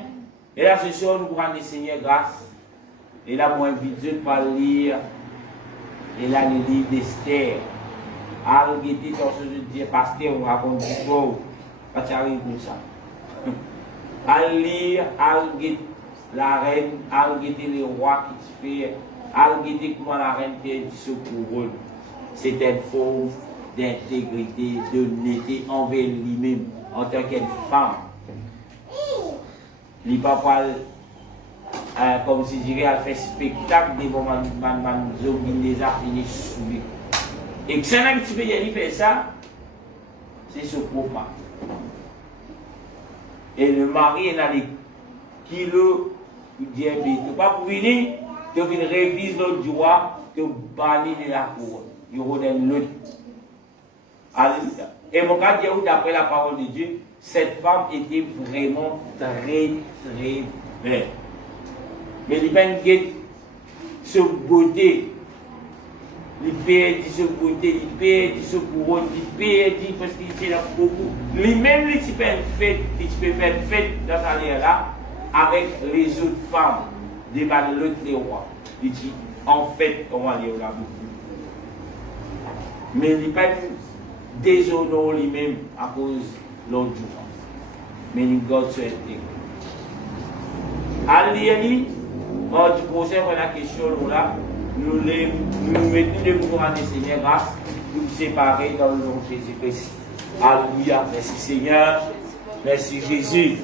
Et là, ce soir, nous rendons le Seigneur grâce. Et là, moi, invite Dieu de lire. Et là, le livre d'Esther. Alors, il était dans ce Dieu, pasteur, on raconte du beau. Pas de arrive comme ça. À lire, à la reine, à les rois qui se fait, à comment la reine perd ce couronne. C'était une forme d'intégrité, d'honnêteté envers lui-même, en tant qu'une femme. Les papas, comme si je dirais, elle fait spectacle devant Manzo qui les a finis soumis. Et que c'est un petit peu qui fait ça, c'est ce papa. Et le mari, il a des kilos de diabète. Pas pour venir, tu viens réviser l'autre joie, tu bannis de la couronne. Il redonne l'autre. Alléluia. Et mon cas, d'après la parole de Dieu, cette femme était vraiment très, très belle. Mais il perdit ce beauté. Il perdit ce beauté, il perdit ce couronne, il perdit parce qu'il était là beaucoup. Lui-même, il peut faire fête dans sa l'air là avec les autres femmes devant l'autre des rois. Il dit, en fait, on va aller là beaucoup. Mais il pas déshonoré lui-même à cause de l'autre jour. Mais il garde ce intégrité. Allié, tu poses la question là, nous mettons les courants des Seigneur grâce, nous séparer dans le nom de Jésus-Christ. Alléluia. Merci Seigneur. Merci Jésus.